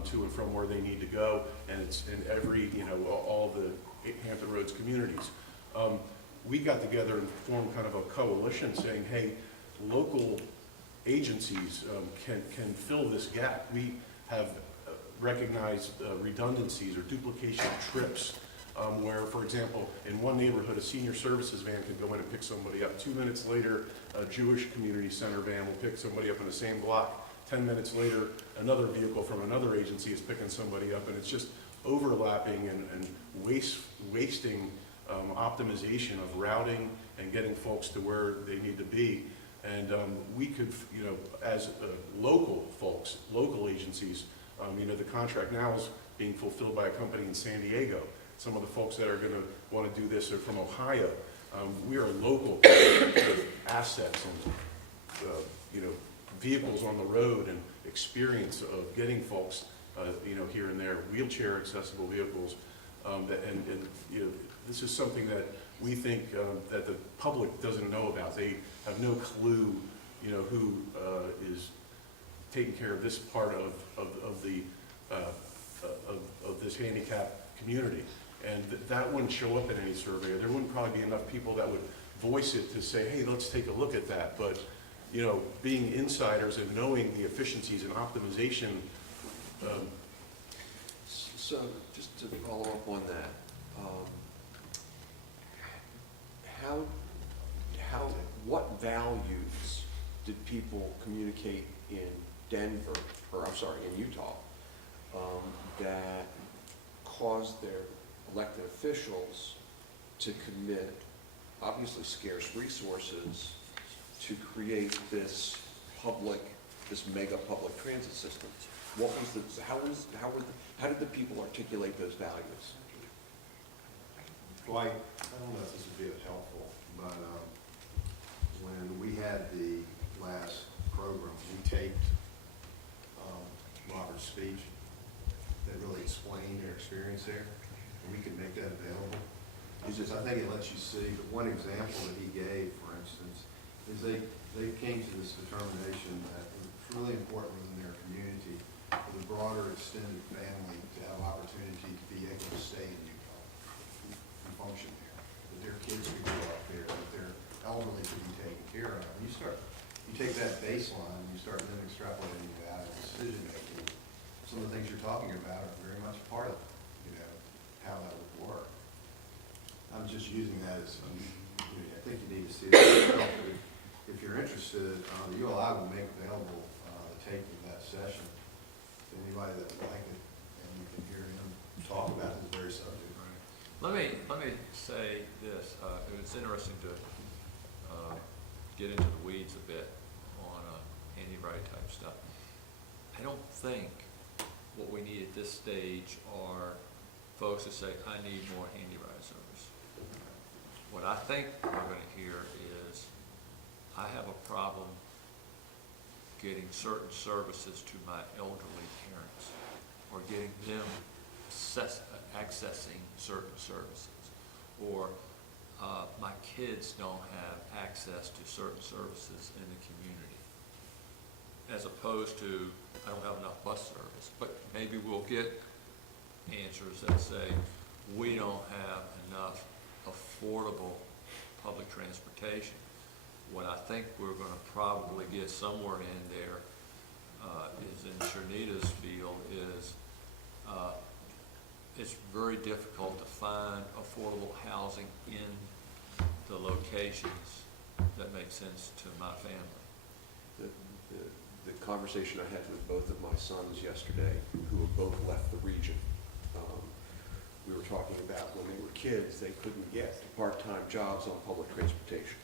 to and from where they need to go, and it's in every, all the Hampton Roads communities. We got together and formed kind of a coalition saying, hey, local agencies can fill this gap. We have recognized redundancies or duplication of trips where, for example, in one neighborhood, a senior services van could go in and pick somebody up. 2 minutes later, a Jewish community center van will pick somebody up in the same block. 10 minutes later, another vehicle from another agency is picking somebody up, and it's just overlapping and wasting optimization of routing and getting folks to where they need to be. And we could, as local folks, local agencies, the contract now is being fulfilled by a company in San Diego. Some of the folks that are going to want to do this are from Ohio. We are local with assets and, vehicles on the road and experience of getting folks, here and there, wheelchair accessible vehicles. This is something that we think that the public doesn't know about. They have no clue, who is taking care of this part of this handicapped community. And that wouldn't show up in any survey. There wouldn't probably be enough people that would voice it to say, hey, let's take a look at that. But, being insiders and knowing the efficiencies and optimization. So just to follow up on that, what values did people communicate in Denver, or I'm sorry, in Utah, that caused their elected officials to commit, obviously scarce resources, to create this mega public transit system? What was the, how did the people articulate those values? Well, I don't know if this would be as helpful, but when we had the last program, we taped Robert's speech that really explained their experience there, and we could make that available. It's just, I think it lets you see, but one example that he gave, for instance, is they came to this determination that it's really important within their community for the broader extended family to have opportunity to be able to stay in Utah and function there, that their kids could grow up there, that their elderly could be taken care of. And you take that baseline, and you start then extrapolating that decision making. Some of the things you're talking about are very much part of, how that would work. I'm just using that as some, I think you need to see that yourself. If you're interested, the ULI will make available the tape of that session to anybody that would like it, and you can hear him talk about this very subject. Let me say this. It's interesting to get into the weeds a bit on handy ride type stuff. I don't think what we need at this stage are folks that say, I need more handy ride service. What I think we're going to hear is, I have a problem getting certain services to my elderly parents, or getting them accessing certain services, or my kids don't have access to certain services in the community, as opposed to, I don't have enough bus service. But maybe we'll get answers that say, we don't have enough affordable public transportation. What I think we're gonna probably get somewhere in there is in Shanita's field is, it's very difficult to find affordable housing in the locations that make sense to my family. The conversation I had with both of my sons yesterday, who have both left the region, we were talking about when they were kids, they couldn't get part-time jobs on public transportation.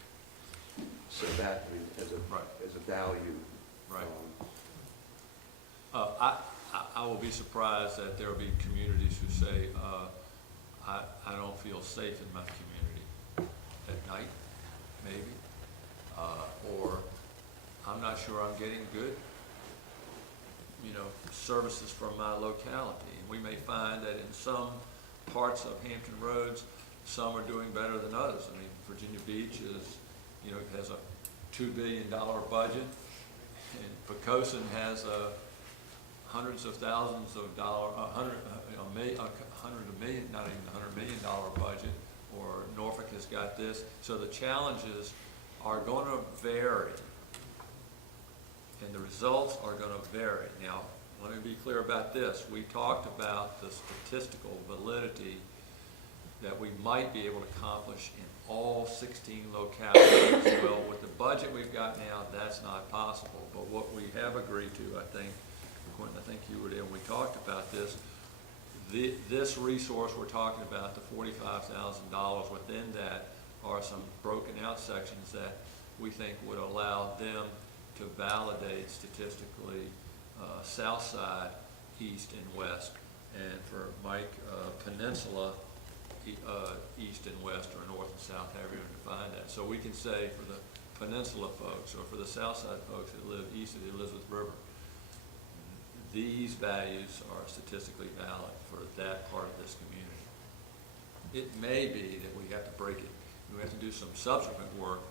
So that, I mean, as a value. Right. I will be surprised that there will be communities who say, I don't feel safe in my community at night, maybe, or I'm not sure I'm getting good, services from my locality. And we may find that in some parts of Hampton Roads, some are doing better than others. I mean, Virginia Beach is, has a $2 billion budget, and Pocosin has hundreds of thousands of dollars, $100 million, not even $100 million budget, or Norfolk has got this. So the challenges are going to vary, and the results are going to vary. Now, let me be clear about this. We talked about the statistical validity that we might be able to accomplish in all 16 localities. Well, with the budget we've got now, that's not possible. But what we have agreed to, I think, Quentin, I think you were there when we talked about this, this resource we're talking about, the $45,000, within that are some broken out sections that we think would allow them to validate statistically south side, east and west, and for Mike, peninsula, east and west, or north and south, however you define that. So we can say for the peninsula folks, or for the south side folks that live east of the Elizabeth River, these values are statistically valid for that part of this community. It may be that we have to break it. We have to do some subsequent work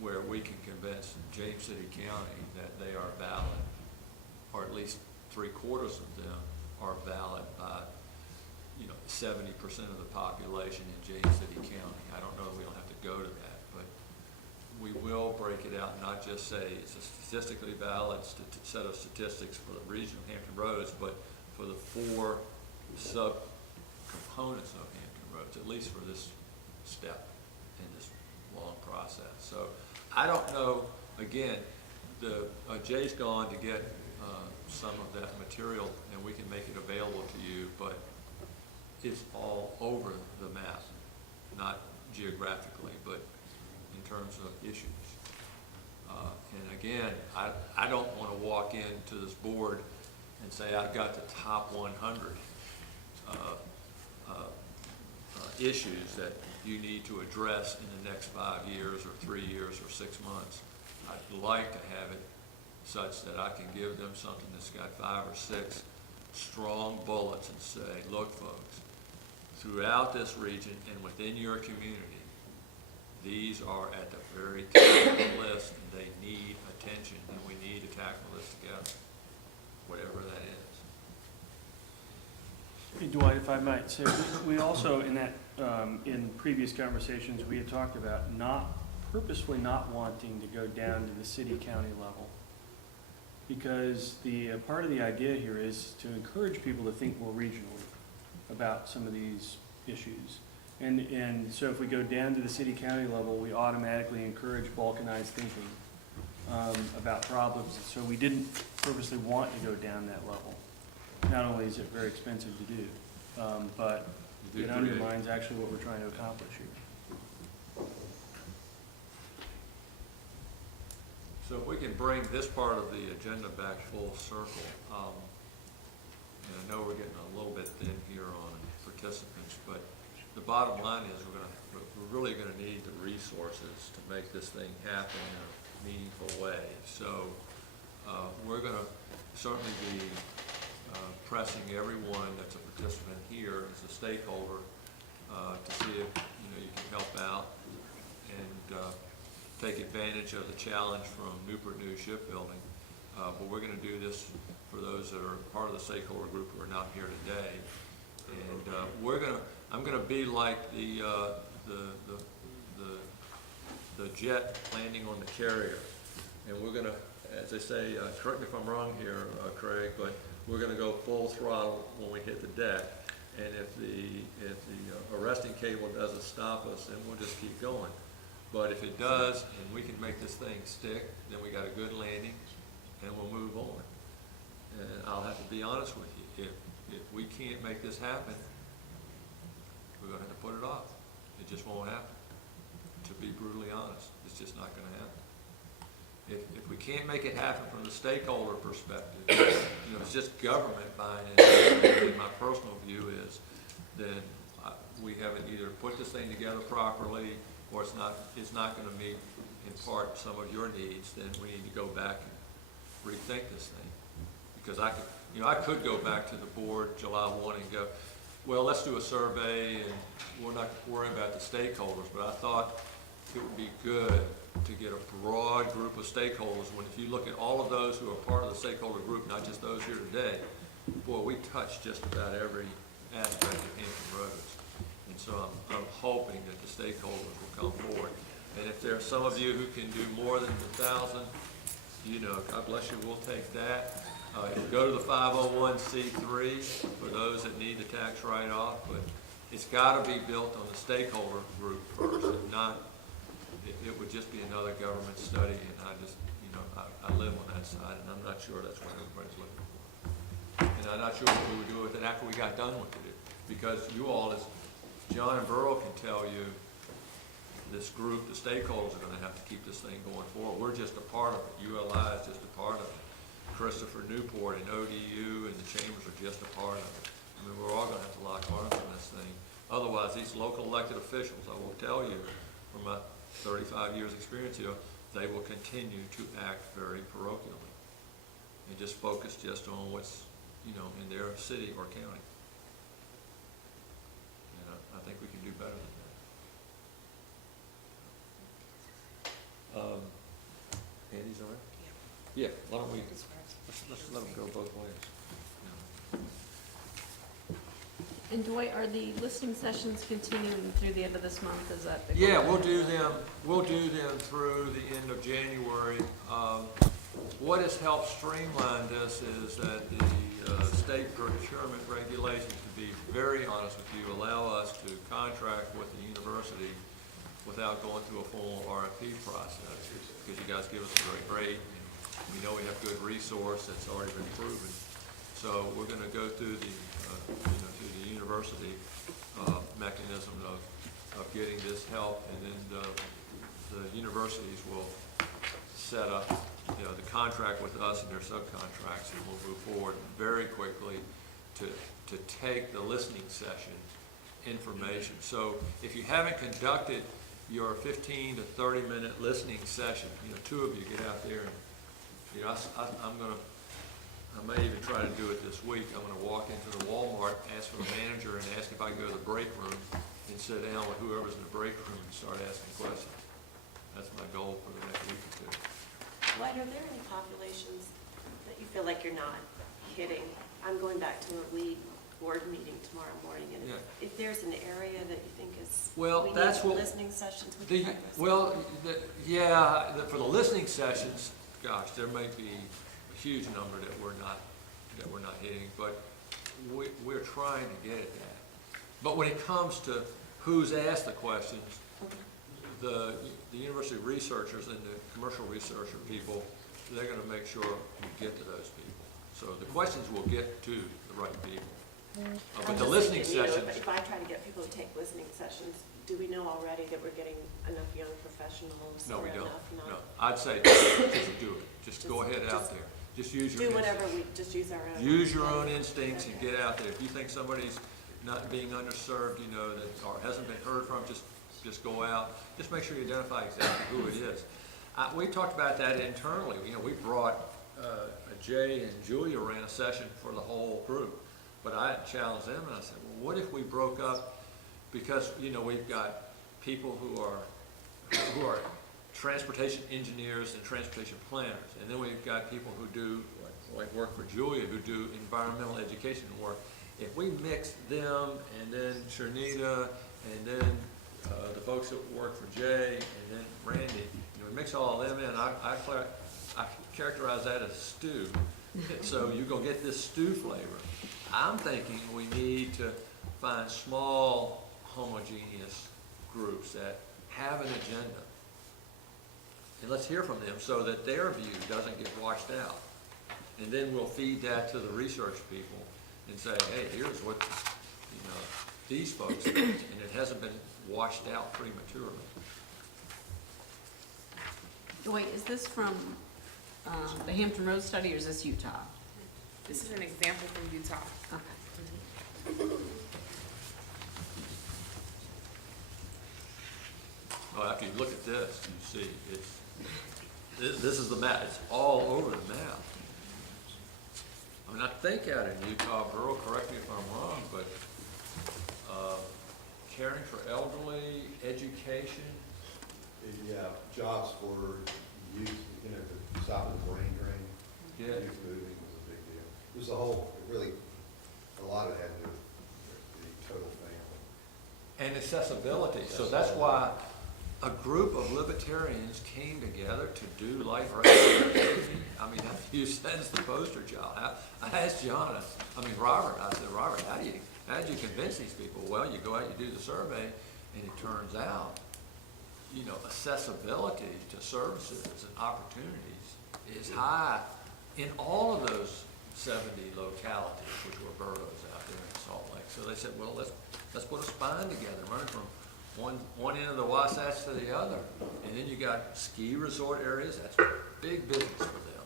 where we can convince James City County that they are valid, or at least 3/4 of them are valid by 70% of the population in James City County. I don't know that we don't have to go to that, but we will break it out and not just say it's a statistically valid set of statistics for the region of Hampton Roads, but for the 4 sub-components of Hampton Roads, at least for this step in this long process. So I don't know, again, Jay's gone to get some of that material, and we can make it available to you, but it's all over the map, not geographically, but in terms of issues. And again, I don't want to walk into this board and say I've got the top 100 issues that you need to address in the next 5 years or 3 years or 6 months. I'd like to have it such that I can give them something that's got 5 or 6 strong bullets and say, look folks, throughout this region and within your community, these are at the very top of the list, and they need attention, and we need to tackle this together, whatever that is. Hey, Dwight, if I might say, we also, in previous conversations, we had talked about purposefully not wanting to go down to the city-county level. Because part of the idea here is to encourage people to think more regionally about some of these issues. And so if we go down to the city-county level, we automatically encourage balkanized thinking about problems. So we didn't purposely want to go down that level. Not only is it very expensive to do, but it undermines actually what we're trying to accomplish here. So if we can bring this part of the agenda back full circle, and I know we're getting a little bit thin here on participants, but the bottom line is we're really going to need the resources to make this thing happen in a meaningful way. So we're going to certainly be pressing everyone that's a participant here as a stakeholder to see if you can help out and take advantage of the challenge from Newport News Shipbuilding. But we're going to do this for those that are part of the stakeholder group who are not here today. And I'm going to be like the the jet landing on the carrier. And we're gonna, as I say, correct me if I'm wrong here, Craig, but we're gonna go full throttle when we hit the deck. And if the arresting cable doesn't stop us, then we'll just keep going. But if it does, and we can make this thing stick, then we got a good landing, and we'll move on. And I'll have to be honest with you, if we can't make this happen, we're gonna have to put it off. It just won't happen. To be brutally honest, it's just not gonna happen. If we can't make it happen from the stakeholder perspective, you know, it's just government buying in, and my personal view is, then we haven't either put this thing together properly, or it's not gonna meet in part some of your needs, then we need to go back and rethink this thing. Because I could go back to the board July 1 and go, well, let's do a survey and we're not worrying about the stakeholders, but I thought it would be good to get a broad group of stakeholders, when if you look at all of those who are part of the stakeholder group, not just those here today, boy, we touch just about every aspect of Hampton Roads. And so I'm hoping that the stakeholders will come forward. And if there are some of you who can do more than 1,000, you know, God bless you, we'll take that. It'll go to the 501c3 for those that need the tax write-off, but it's got to be built on the stakeholder group first, if not, it would just be another government study, and I just, you know, I live on that side, and I'm not sure that's what everybody's looking for. And I'm not sure what we would do with it after we got done with it, because you all, as John and Burl can tell you, this group, the stakeholders are going to have to keep this thing going forward. We're just a part of it. ULI is just a part of it. Christopher Newport and ODU and the chambers are just a part of it. I mean, we're all going to have to lock arms on this thing. Otherwise, these local elected officials, I will tell you, from my 35 years experience here, they will continue to act very parochially and just focus just on what's, you know, in their city or county. And I think we can do better than that. Andy's all right? Yeah, why don't we, let's let them go both ways. And Dwight, are the listening sessions continuing through the end of this month? Is that the goal? Yeah, we'll do them through the end of January. What has helped streamline this is that the state procurement regulations, to be very honest with you, allow us to contract with the university without going through a full RFP process, because you guys give us a great rate. We know we have good resource that's already been proven. So we're going to go through the, through the university mechanism of getting this help, and then the universities will set up, the contract with us and their subcontracts, and we'll move forward very quickly to take the listening session information. So if you haven't conducted your 15 to 30 minute listening session, two of you get out there and, I may even try to do it this week. I'm going to walk into the Walmart, ask for the manager, and ask if I can go to the break room and sit down with whoever's in the break room and start asking questions. That's my goal for the next week or two. Dwight, are there any populations that you feel like you're not hitting? I'm going back to a lead board meeting tomorrow morning, and if there's an area that you think is, we need listening sessions, we can for the listening sessions, gosh, there may be a huge number that we're not hitting, but we're trying to get at that. But when it comes to who's asked the questions, the university researchers and the commercial researcher people, they're going to make sure we get to those people. So the questions will get to the right people. But the listening sessions. If I try to get people to take listening sessions, do we know already that we're getting enough young professionals? No, we don't. Enough No, I'd say just do it. Just go ahead out there. Just use your do instincts. whatever we just use our own. Use your own instincts and get out there. If you think somebody's not being underserved, that or hasn't been heard from, just go out. Just make sure you identify exactly who it is. We talked about that internally. We brought Jay and Julia ran a session for the whole group. But I challenged them and I said, well, what if we broke up, because we've got people who are transportation engineers and transportation planners, and then we've got people who do like work for Julia, who do environmental education work. If we mix them and then Chernita and then the folks that work for Jay and then Randy, mix all of them in, I characterize that as stew. So you're gonna get this stew flavor. I'm thinking we need to find small homogeneous groups that have an agenda. And let's hear from them so that their view doesn't get washed out. And then we'll feed that to the research people and say, hey, here's what, these folks think, and it hasn't been washed out prematurely. Dwight, is this from the Hampton Road study, or is this Utah? This is an example from Utah. Okay. Well, after you look at this, you see this is the map. It's all over the map. I mean, I think out in Utah, Burl, correct me if I'm wrong, but caring for elderly, education. Yeah, jobs for youth, to stop the brain drain. Yeah. Youth moving was a big deal. It was the whole, really, a lot of it had to do with the total family. And accessibility. So that's why a group of libertarians came together to do life right. I mean, that's the poster child. I asked John, Robert, I said, Robert, how did you convince these people? Well, you go out, you do the survey, and it turns out, accessibility to services and opportunities is high in all of those 70 localities, which were boroughs out there in Salt Lake. So they said, well, let's put a spine together, running from one end of the Wasatch to the other. And then you got ski resort areas. That's big business for them.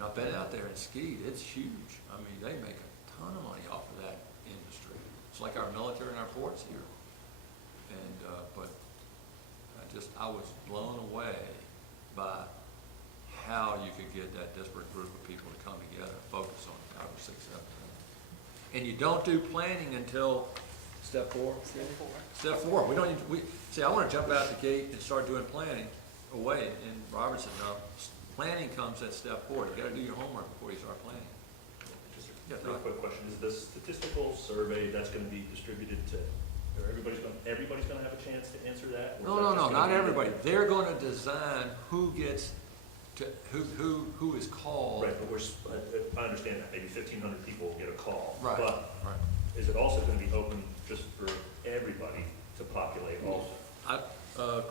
I've been out there and skied. It's huge. I mean, they make a ton of money off of that industry. It's like our military and our ports here. And, but I was blown away by how you could get that disparate group of people to come together and focus on 5 or 6, 7 things. And you don't do planning until step 4? Step 4. We don't even, see, I want to jump out the gate and start doing planning away. And Robert said, no, planning comes at step 4. You got to do your homework before you start planning. Just a real quick question. Is the statistical survey that's going to be distributed to, or everybody's going to have a chance to answer that? No, not everybody. They're going to design who gets to, who is called. Right, but I understand that. Maybe 1,500 people will get a call. Right. But is it also going to be open just for everybody to populate also?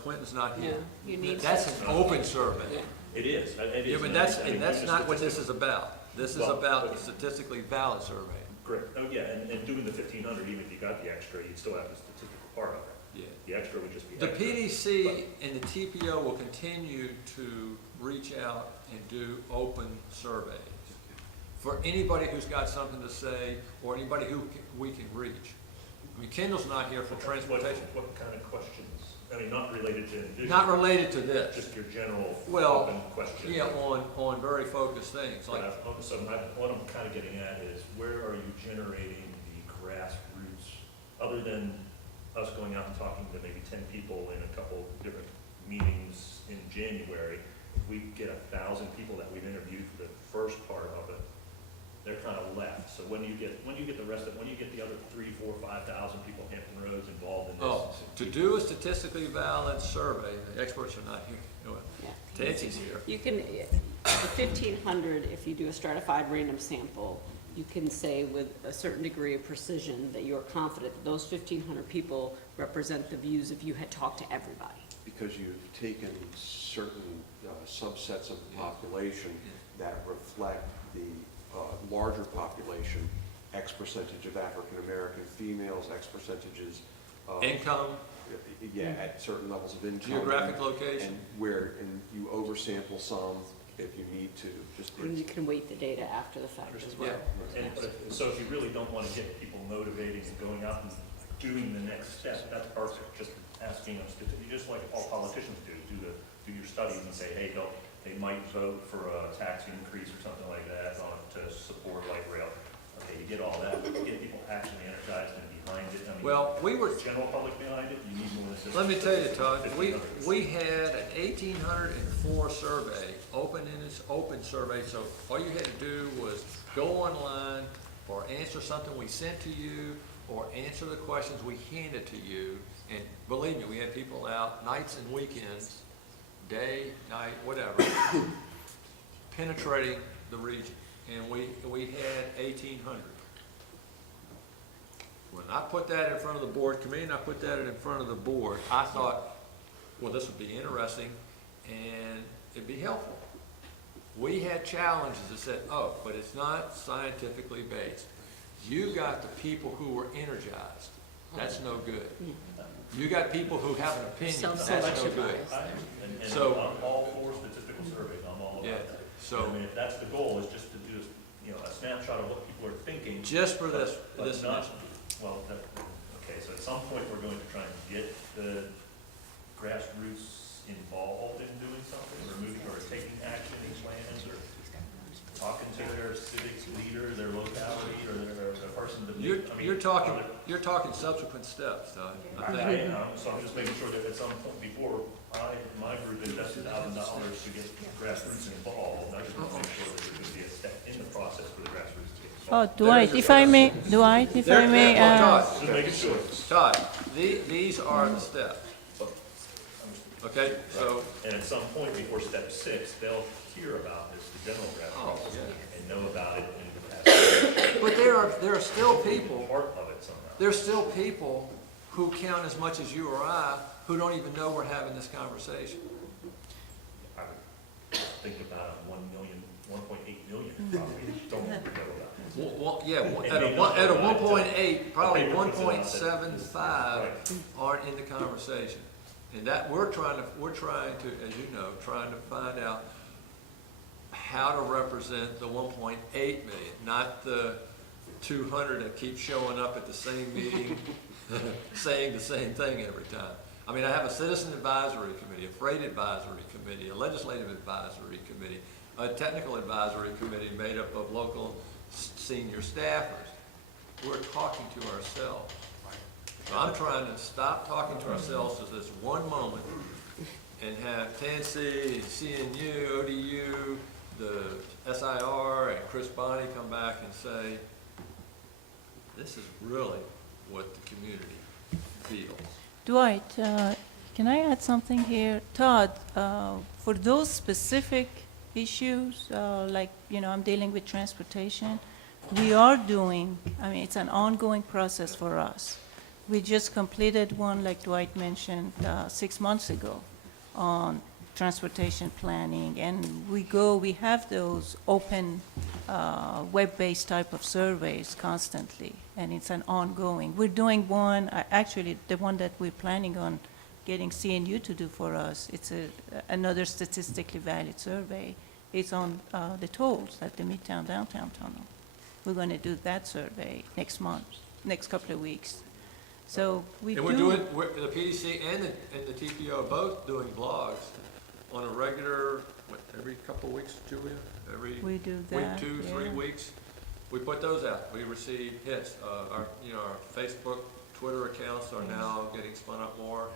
Quentin's not here. Yeah, you need That's an open survey. It is. Yeah, but that's not what this is about. This is about the statistically valid survey. Correct. Oh, yeah, and doing the 1,500, even if you got the extra, you'd still have the statistical part of it. Yeah. The extra would just be The extra. PDC and the TPO will continue to reach out and do open surveys for anybody who's got something to say or anybody who we can reach. I mean, Kendall's not here for transportation. What kind of questions? I mean, not related to Envision. Not related to this. Just your general open questions. Yeah, on very focused things. Like, So what I'm kind of getting at is, where are you generating the grassroots, other than us going out and talking to maybe 10 people in a couple different meetings in January? If we get 1,000 people that we've interviewed for the first part of it, they're kind of left. So when you get the rest of, when you get the other 3,000, 4,000, 5,000 people on Hampton Roads involved in this. to do a statistically valid survey, the experts are not here. Nancy's here. You can, the 1,500, if you do a stratified random sample, you can say with a certain degree of precision that you're confident that those 1,500 people represent the views if you had talked to everybody. Because you've taken certain subsets of the population that reflect the larger population, X percentage of African American females, X percentages of income. Yeah, at certain levels of income. Geographic location. And you oversample some if you need to. And you can weight the data after the fact as well. Yeah. So if you really don't want to get people motivating and going out and doing the next step, that's perfect. Just asking them, just like all politicians do your studies and say, hey, they might vote for a tax increase or something like that to support light rail. Okay, you get all that, but you get people actually energized and behind it. I mean, Well, we were general public behind it. You need more than just. Let me tell you, Todd, we had an 1,804 survey, open survey, so all you had to do was go online or answer something we sent to you or answer the questions we handed to you. And believe me, we had people out nights and weekends day, night, whatever, penetrating the region. And we had 1,800. When I put that in front of the board committee and I put that in front of the board, I thought, well, this would be interesting and it'd be helpful. We had challenges that said, oh, but it's not scientifically based. You got the people who were energized. That's no good. You got people who have an opinion. That's no good. And So, I'm all for statistical surveys, I'm all yeah, about that. so, I mean, if that's the goal, is just to do, a snapshot of what people are thinking. just for this, But this not, initiative. well, okay, so at some point, we're going to try and get the grassroots involved in doing something, or moving, or taking action in plans, or talking to their civic leader, their locality, or their person to meet. I mean, You're talking subsequent steps, Todd. I think. So I'm just making sure that at some point before my group invested $1,000 to get grassroots involved, I just want to make sure that there could be a step in the process for the grassroots to get involved. Dwight, if I may, Just making sure. Todd, these are the steps. Okay, so, And at some point before step 6, they'll hear about this, the general grassroots, and know about it in the past. but there are still people, Part of it somehow. there's still people who count as much as you or I, who don't even know we're having this conversation. I would think about 1.8 million probably don't know about it. Well, yeah, at a 1.8, probably 1.75 aren't in the conversation. And that, we're trying to, as you know, trying to find out how to represent the 1.8 million, not the 200 that keep showing up at the same meeting, saying the same thing every time. I mean, I have a citizen advisory committee, a freight advisory committee, a legislative advisory committee, a technical advisory committee made up of local senior staffers. We're talking to ourselves. So I'm trying to stop talking to ourselves at this one moment and have Tansy, CNU, ODU, the SIR, and Chris Bonney come back and say, this is really what the community feels. Dwight, can I add something here? Todd, for those specific issues, like, I'm dealing with transportation, we are doing, it's an ongoing process for us. We just completed one, like Dwight mentioned, 6 months ago on transportation planning, and we have those open, web-based type of surveys constantly, and it's an ongoing. We're doing one, actually, the one that we're planning on getting CNU to do for us, it's another statistically valid survey. It's on the tolls at the Midtown Downtown Tunnel. We're going to do that survey next month, next couple of weeks. So And we're doing, the PDC and the TPO are both doing blogs on a regular, every couple of weeks, Julia? We do Week, that, 2, 3 weeks. We put those out. We receive hits. Our Facebook, Twitter accounts are now getting spun up more.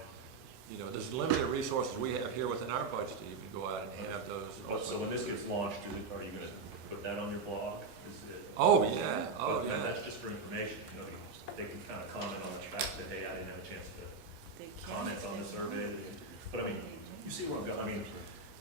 There's limited resources we have here within our budget to even go out and have those. So when this gets launched, are you going to put that on your blog? Oh, yeah, oh, yeah. That's just for information, they can kind of comment on the fact that, hey, I didn't have a chance to comment on the survey. But you see where I'm going.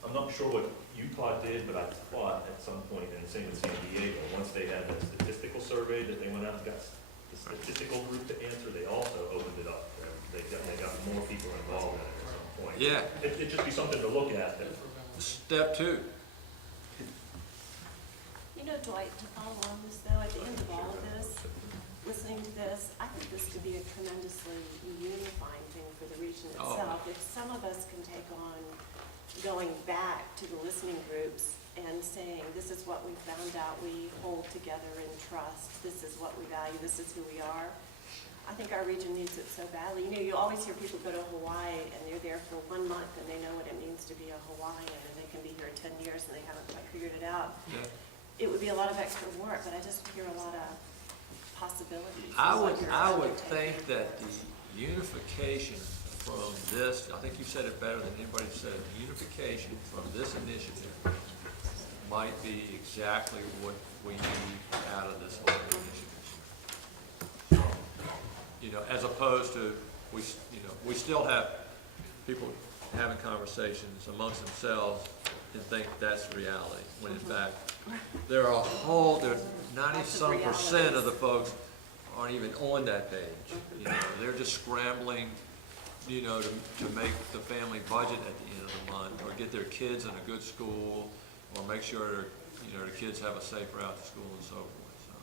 I'm not sure what Utah did, but I thought at some point, and same with San Diego, once they had the statistical survey that they went out and got the statistical group to answer, they also opened it up. They got more people involved in it at some point. Yeah. It'd just be something to look at. Step 2. Dwight, to follow on this though, at the end of all of this, listening to this, I think this could be a tremendously unifying thing for the region itself. If some of us can take on going back to the listening groups and saying, this is what we found out we hold together in trust, this is what we value, this is who we are. I think our region needs it so badly. You always hear people go to Hawaii and they're there for 1 month and they know what it means to be a Hawaiian, and they can be here 10 years and they haven't quite figured it out. Yeah. It would be a lot of extra work, but I just hear a lot of possibilities. I would think that the unification from this, I think you said it better than anybody said it, unification from this initiative might be exactly what we need out of this whole initiative. As opposed to, we still have people having conversations amongst themselves and think that's reality, when in fact, there 90-some% of the folks aren't even on that page. You know, they're just scrambling, you know, to make the family budget at the end of the month, or get their kids in a good school, or make sure their kids have a safe route to school and so forth, so.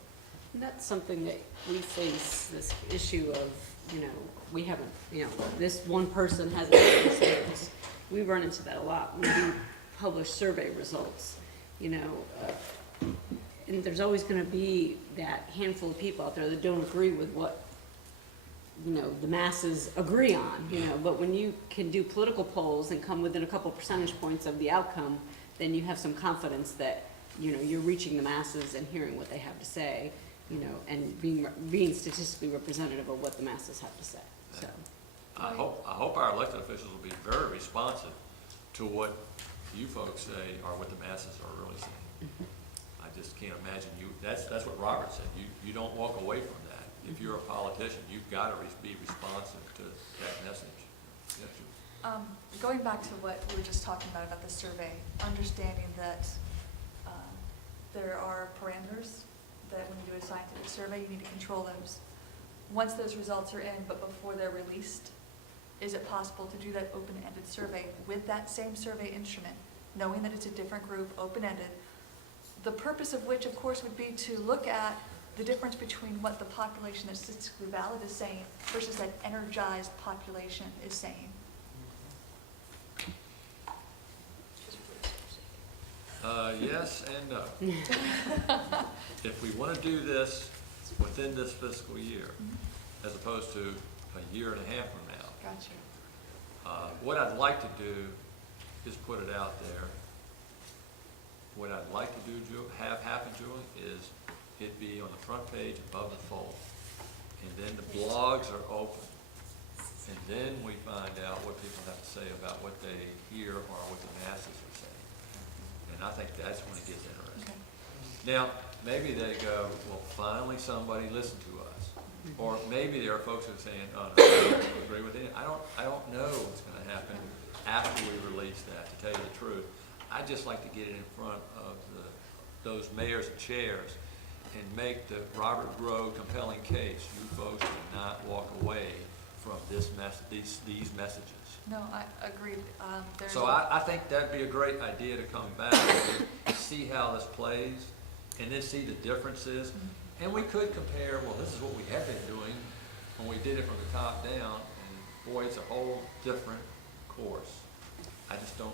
And that's something that we face, this issue of, you know, we haven't, you know, this one person hasn't experienced this. We run into that a lot when we publish survey results, you know, and there's always gonna be that handful of people out there that don't agree with what, you know, the masses agree on, you know, but when you can do political polls and come within a couple percentage points of the outcome, then you have some confidence that, you know, you're reaching the masses and hearing what they have to say, you know, and being statistically representative of what the masses have to say, so. I hope our elected officials will be very responsive to what you folks say or what the masses are really saying. I just can't imagine that's what Robert said, you don't walk away from that. If you're a politician, you've got to be responsive to that message. Yes, Going back to what we were just talking about the survey, understanding that there are parameters that when you do a scientific survey, you need to control those. Once those results are in, but before they're released, is it possible to do that open-ended survey with that same survey instrument, knowing that it's a different group, open-ended, the purpose of which, of course, would be to look at the difference between what the population that's statistically valid is saying versus that energized population is saying? Yes and no. If we want to do this within this fiscal year, as opposed to a year and a half from now. Gotcha. What I'd like to do is put it out there. What I'd like to do, have happen, Julie, is it be on the front page above the fold. And then the blogs are open. And then we find out what people have to say about what they hear or what the masses are saying. And I think that's when it gets interesting. Now, maybe they go, well, finally somebody listened to us. Or maybe there are folks who are saying, oh, no, I don't agree with it. I don't know what's going to happen after we release that, to tell you the truth. I'd just like to get it in front of those mayors and chairs and make the Robert Grow compelling case. You folks do not walk away from these messages. No, I agree. So I think that'd be a great idea to come back and see how this plays, and then see the differences. And we could compare, well, this is what we have been doing when we did it from the top down, and boy, it's a whole different course. I just don't,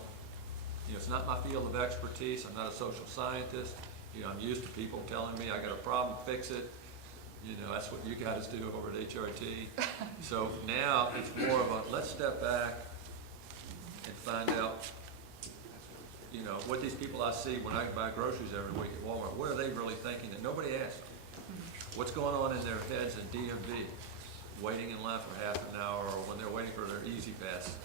you know, it's not my field of expertise. I'm not a social scientist. You know, I'm used to people telling me I got a problem, fix it. You know, that's what you guys do over at HRT. So now it's more of a, let's step back and find out, you know, what these people I see when I buy groceries every week at Walmart, what are they really thinking that nobody asked them? What's going on in their heads in DMV, waiting in line for half an hour, or when they're waiting for their Easy Pass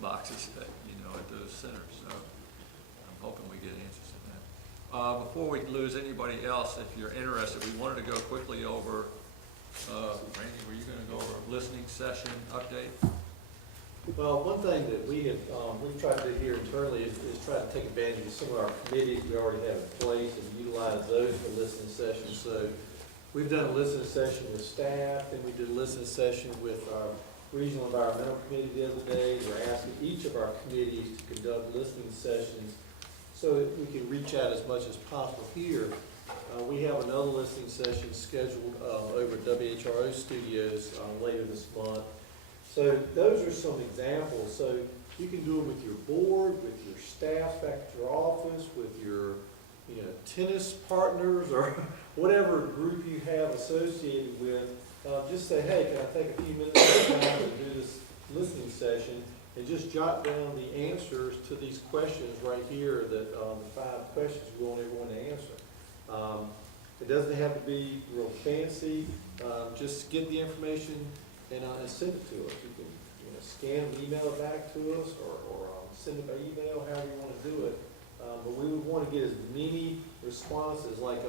boxes, you know, at those centers. So I'm hoping we get answers to that. Before we lose anybody else, if you're interested, we wanted to go quickly over, Randy, were you going to go over listening session update? Well, one thing that we've tried to do here internally is try to take advantage of some of our committees we already have in place and utilize those for listening sessions. So we've done a listening session with staff, and we did a listening session with our Regional Environmental Committee the other day. We're asking each of our committees to conduct listening sessions so that we can reach out as much as possible here. We have another listening session scheduled over at WHRO Studios later this month. So those are some examples. So you can do it with your board, with your staff back at your office, with your, you know, tennis partners, or whatever group you have associated with. Just say, hey, can I take a few minutes of time to do this listening session, and just jot down the answers to these questions right here, that the 5 questions we want everyone to answer. It doesn't have to be real fancy. Just get the information and send it to us. You can, you know, scan and email it back to us, or send it by email, however you want to do it. But we would want to get as many responses, like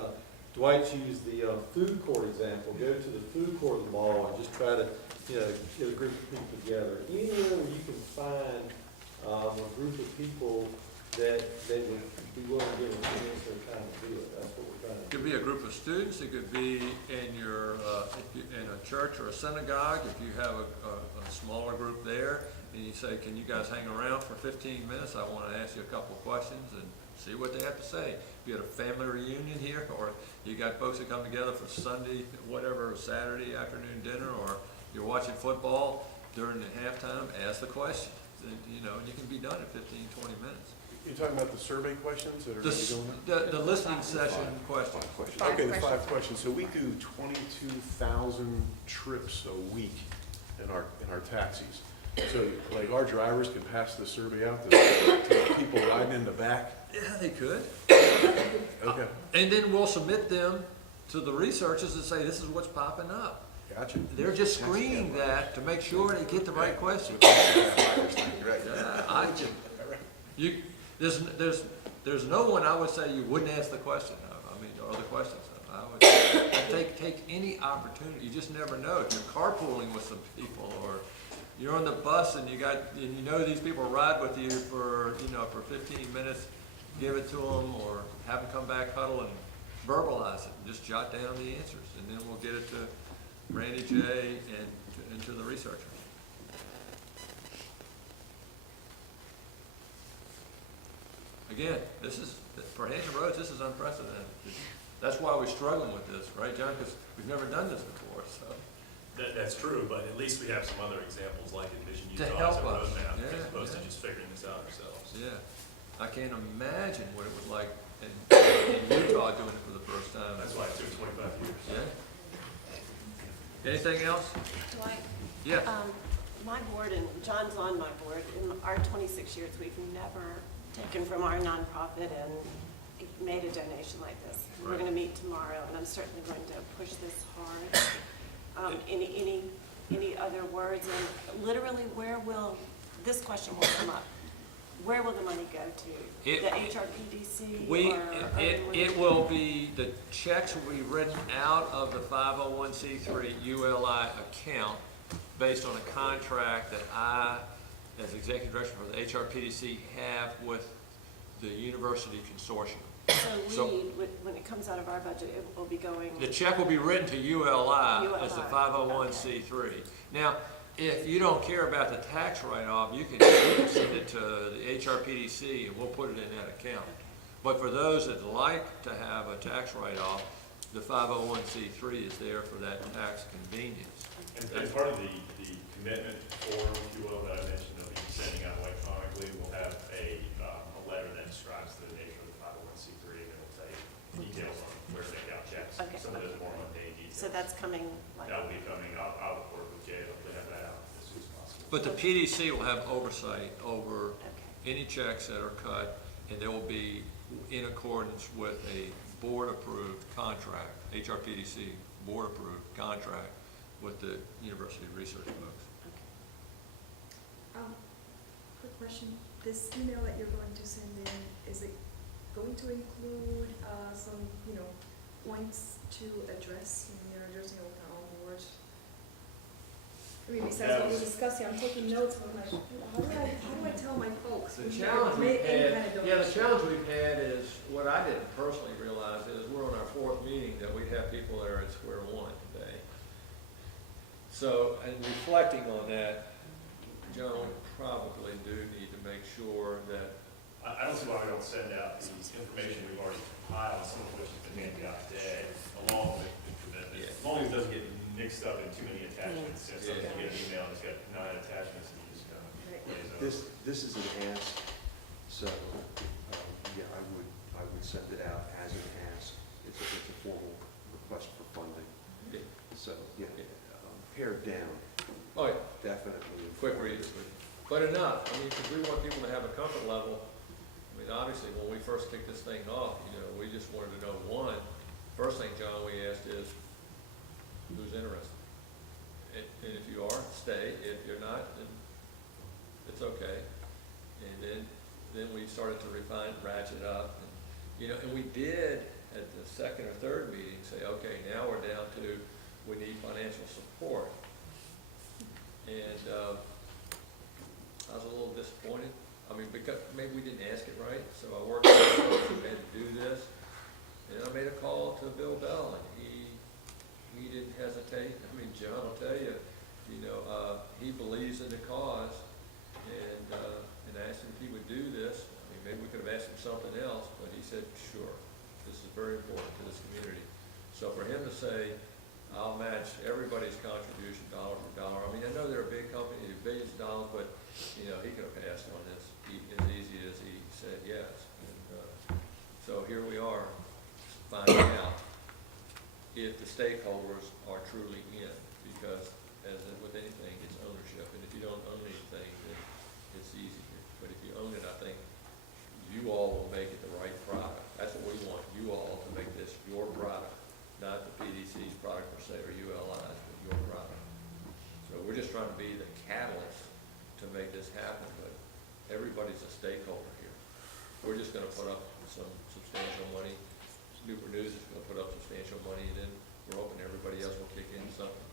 Dwight's used the food court example. Go to the food court of the mall and just try to, you know, get a group of people together. Anywhere where you can find a group of people that would be willing to give a few minutes of their time to do it. That's what we're trying It to do. could be a group of students, it could be in your, in a church or a synagogue, if you have a smaller group there, and you say, can you guys hang around for 15 minutes? I want to ask you a couple of questions and see what they have to say. If you had a family reunion here, or you got folks that come together for Sunday, whatever, Saturday afternoon dinner, or you're watching football during the halftime, ask the question. And, you know, you can be done in 15, 20 minutes. You're talking about the survey questions that are going to be going on? The listening session questions. Okay, the 5 questions. So we do 22,000 trips a week in our taxis. So like our drivers can pass the survey out to the people riding in the back? Yeah, they could. Okay, And then we'll submit them to the researchers and say, this is what's popping up. gotcha. They're just screening that to make sure they get the right question. Right. Yeah, there's no one I would say you wouldn't ask the question of, I mean, or the questions of. I would take any opportunity, you just never know. If you're carpooling with some people, or you're on the bus and you know these people ride with you for 15 minutes, give it to them, or have them come back, huddle, and verbalize it, and just jot down the answers, and then we'll get it to Randy J. and to the researchers. Again, for Hampton Roads, this is unprecedented. That's why we're struggling with this, right, John? Because we've never done this before, so. That's true, but at least we have some other examples like Envision To Utah as a help us. roadmap, Yeah, as opposed to yeah. just figuring this out ourselves. Yeah, I can't imagine what it was like in Utah doing it for the first time. That's why it took 25 years. Yeah. Anything else? Dwight? Yeah. My board, and John's on my board, in our 26 years, we've never taken from our nonprofit and made a donation like this. We're Right. going to meet tomorrow, and I'm certainly going to push this hard. Any other words? And literally, this question will come up. Where will the money go to? It- The HRPDC? It will be, the checks will be written out of the 501c3 ULI account based on a contract that I, as executive director for the HRPDC, have with the university consortium. So when it comes out of our budget, it will be going. The check will be written to ULI as the 501c3. Now, if you don't care about the tax write-off, you can send it to the HRPDC and we'll put it in that account. But for those that like to have a tax write-off, the 501c3 is there for that tax convenience. And part of the commitment form, if you will, that I mentioned, that we'll be sending out electronically, we'll have a letter that describes the nature of the 501c3, and it'll tell you details on where to make out checks. Okay. Some of those more mundane details. So that's coming like. That will be coming, I'll work with Jay, hopefully have that out as soon as possible. But the PDC will have oversight over Okay. any checks that are cut, and they will be in accordance with a board-approved contract, HRPDC board-approved contract with the university research folks. Quick question, this email that you're going to send in, is it going to include, some, points to address when you're addressing all boards? I mean, besides what we're discussing, I'm taking notes, and I'm like, how do I tell my folks? The when you challenge make we've any had, kind of yeah, the donation? challenge we've had is, what I didn't personally realize is, we're on our 4th meeting that we have people that are at square one today. So, and reflecting on that, John, we probably do need to make sure that, I don't see why we don't send out the information we've already compiled, some of which has been handed out today, along with the commitment. Yeah. As long as it doesn't get mixed up in too many attachments, and sometimes you get an email and it's got 9 attachments and you just kind of glaze over. This is an ask, so, yeah, I would send it out as an ask. It's a formal request for funding. Yeah. So, yeah, pared down, oh yeah, definitely. quick read, but enough. I mean, because we want people to have a comfort level. I mean, obviously, when we first kicked this thing off, we just wanted to know, first thing, John, we asked is, who's interested? And if you are, stay. If you're not, then it's okay. And then we started to refine, ratchet up, and we did at the 2nd or 3rd meeting say, okay, now we're down to, we need financial support. And I was a little disappointed I mean, because maybe we didn't ask it right, so I worked with folks who had to do this. And I made a call to Bill Bell, and he didn't hesitate. I mean, John will tell you, he believes in the cause, and I asked him if he would do this. I mean, maybe we could have asked him something else, but he said, sure, this is very important to this community. So for him to say, I'll match everybody's contribution dollar for dollar, I mean, I know they're a big company, they're billions of dollars, but, he could have passed on this as easy as he said yes. And so here we are, finding out if the stakeholders are truly in, because as with anything, it's ownership, and if you don't own anything, then it's easier. But if you own it, I think you all will make it the right product. That's what we want, you all to make this your product, not the PDC's product per se, or ULI's, but your product. So we're just trying to be the catalyst to make this happen, but everybody's a stakeholder here. We're just gonna put up some substantial money. Newport News is gonna put up substantial money, and then we're hoping everybody else will kick in something.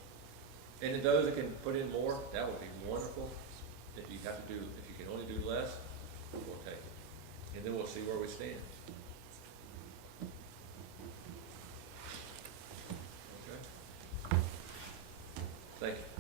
And those that can put in more, that would be wonderful. If you can only do less, we'll take it. And then we'll see where we stand. Okay? Thank you.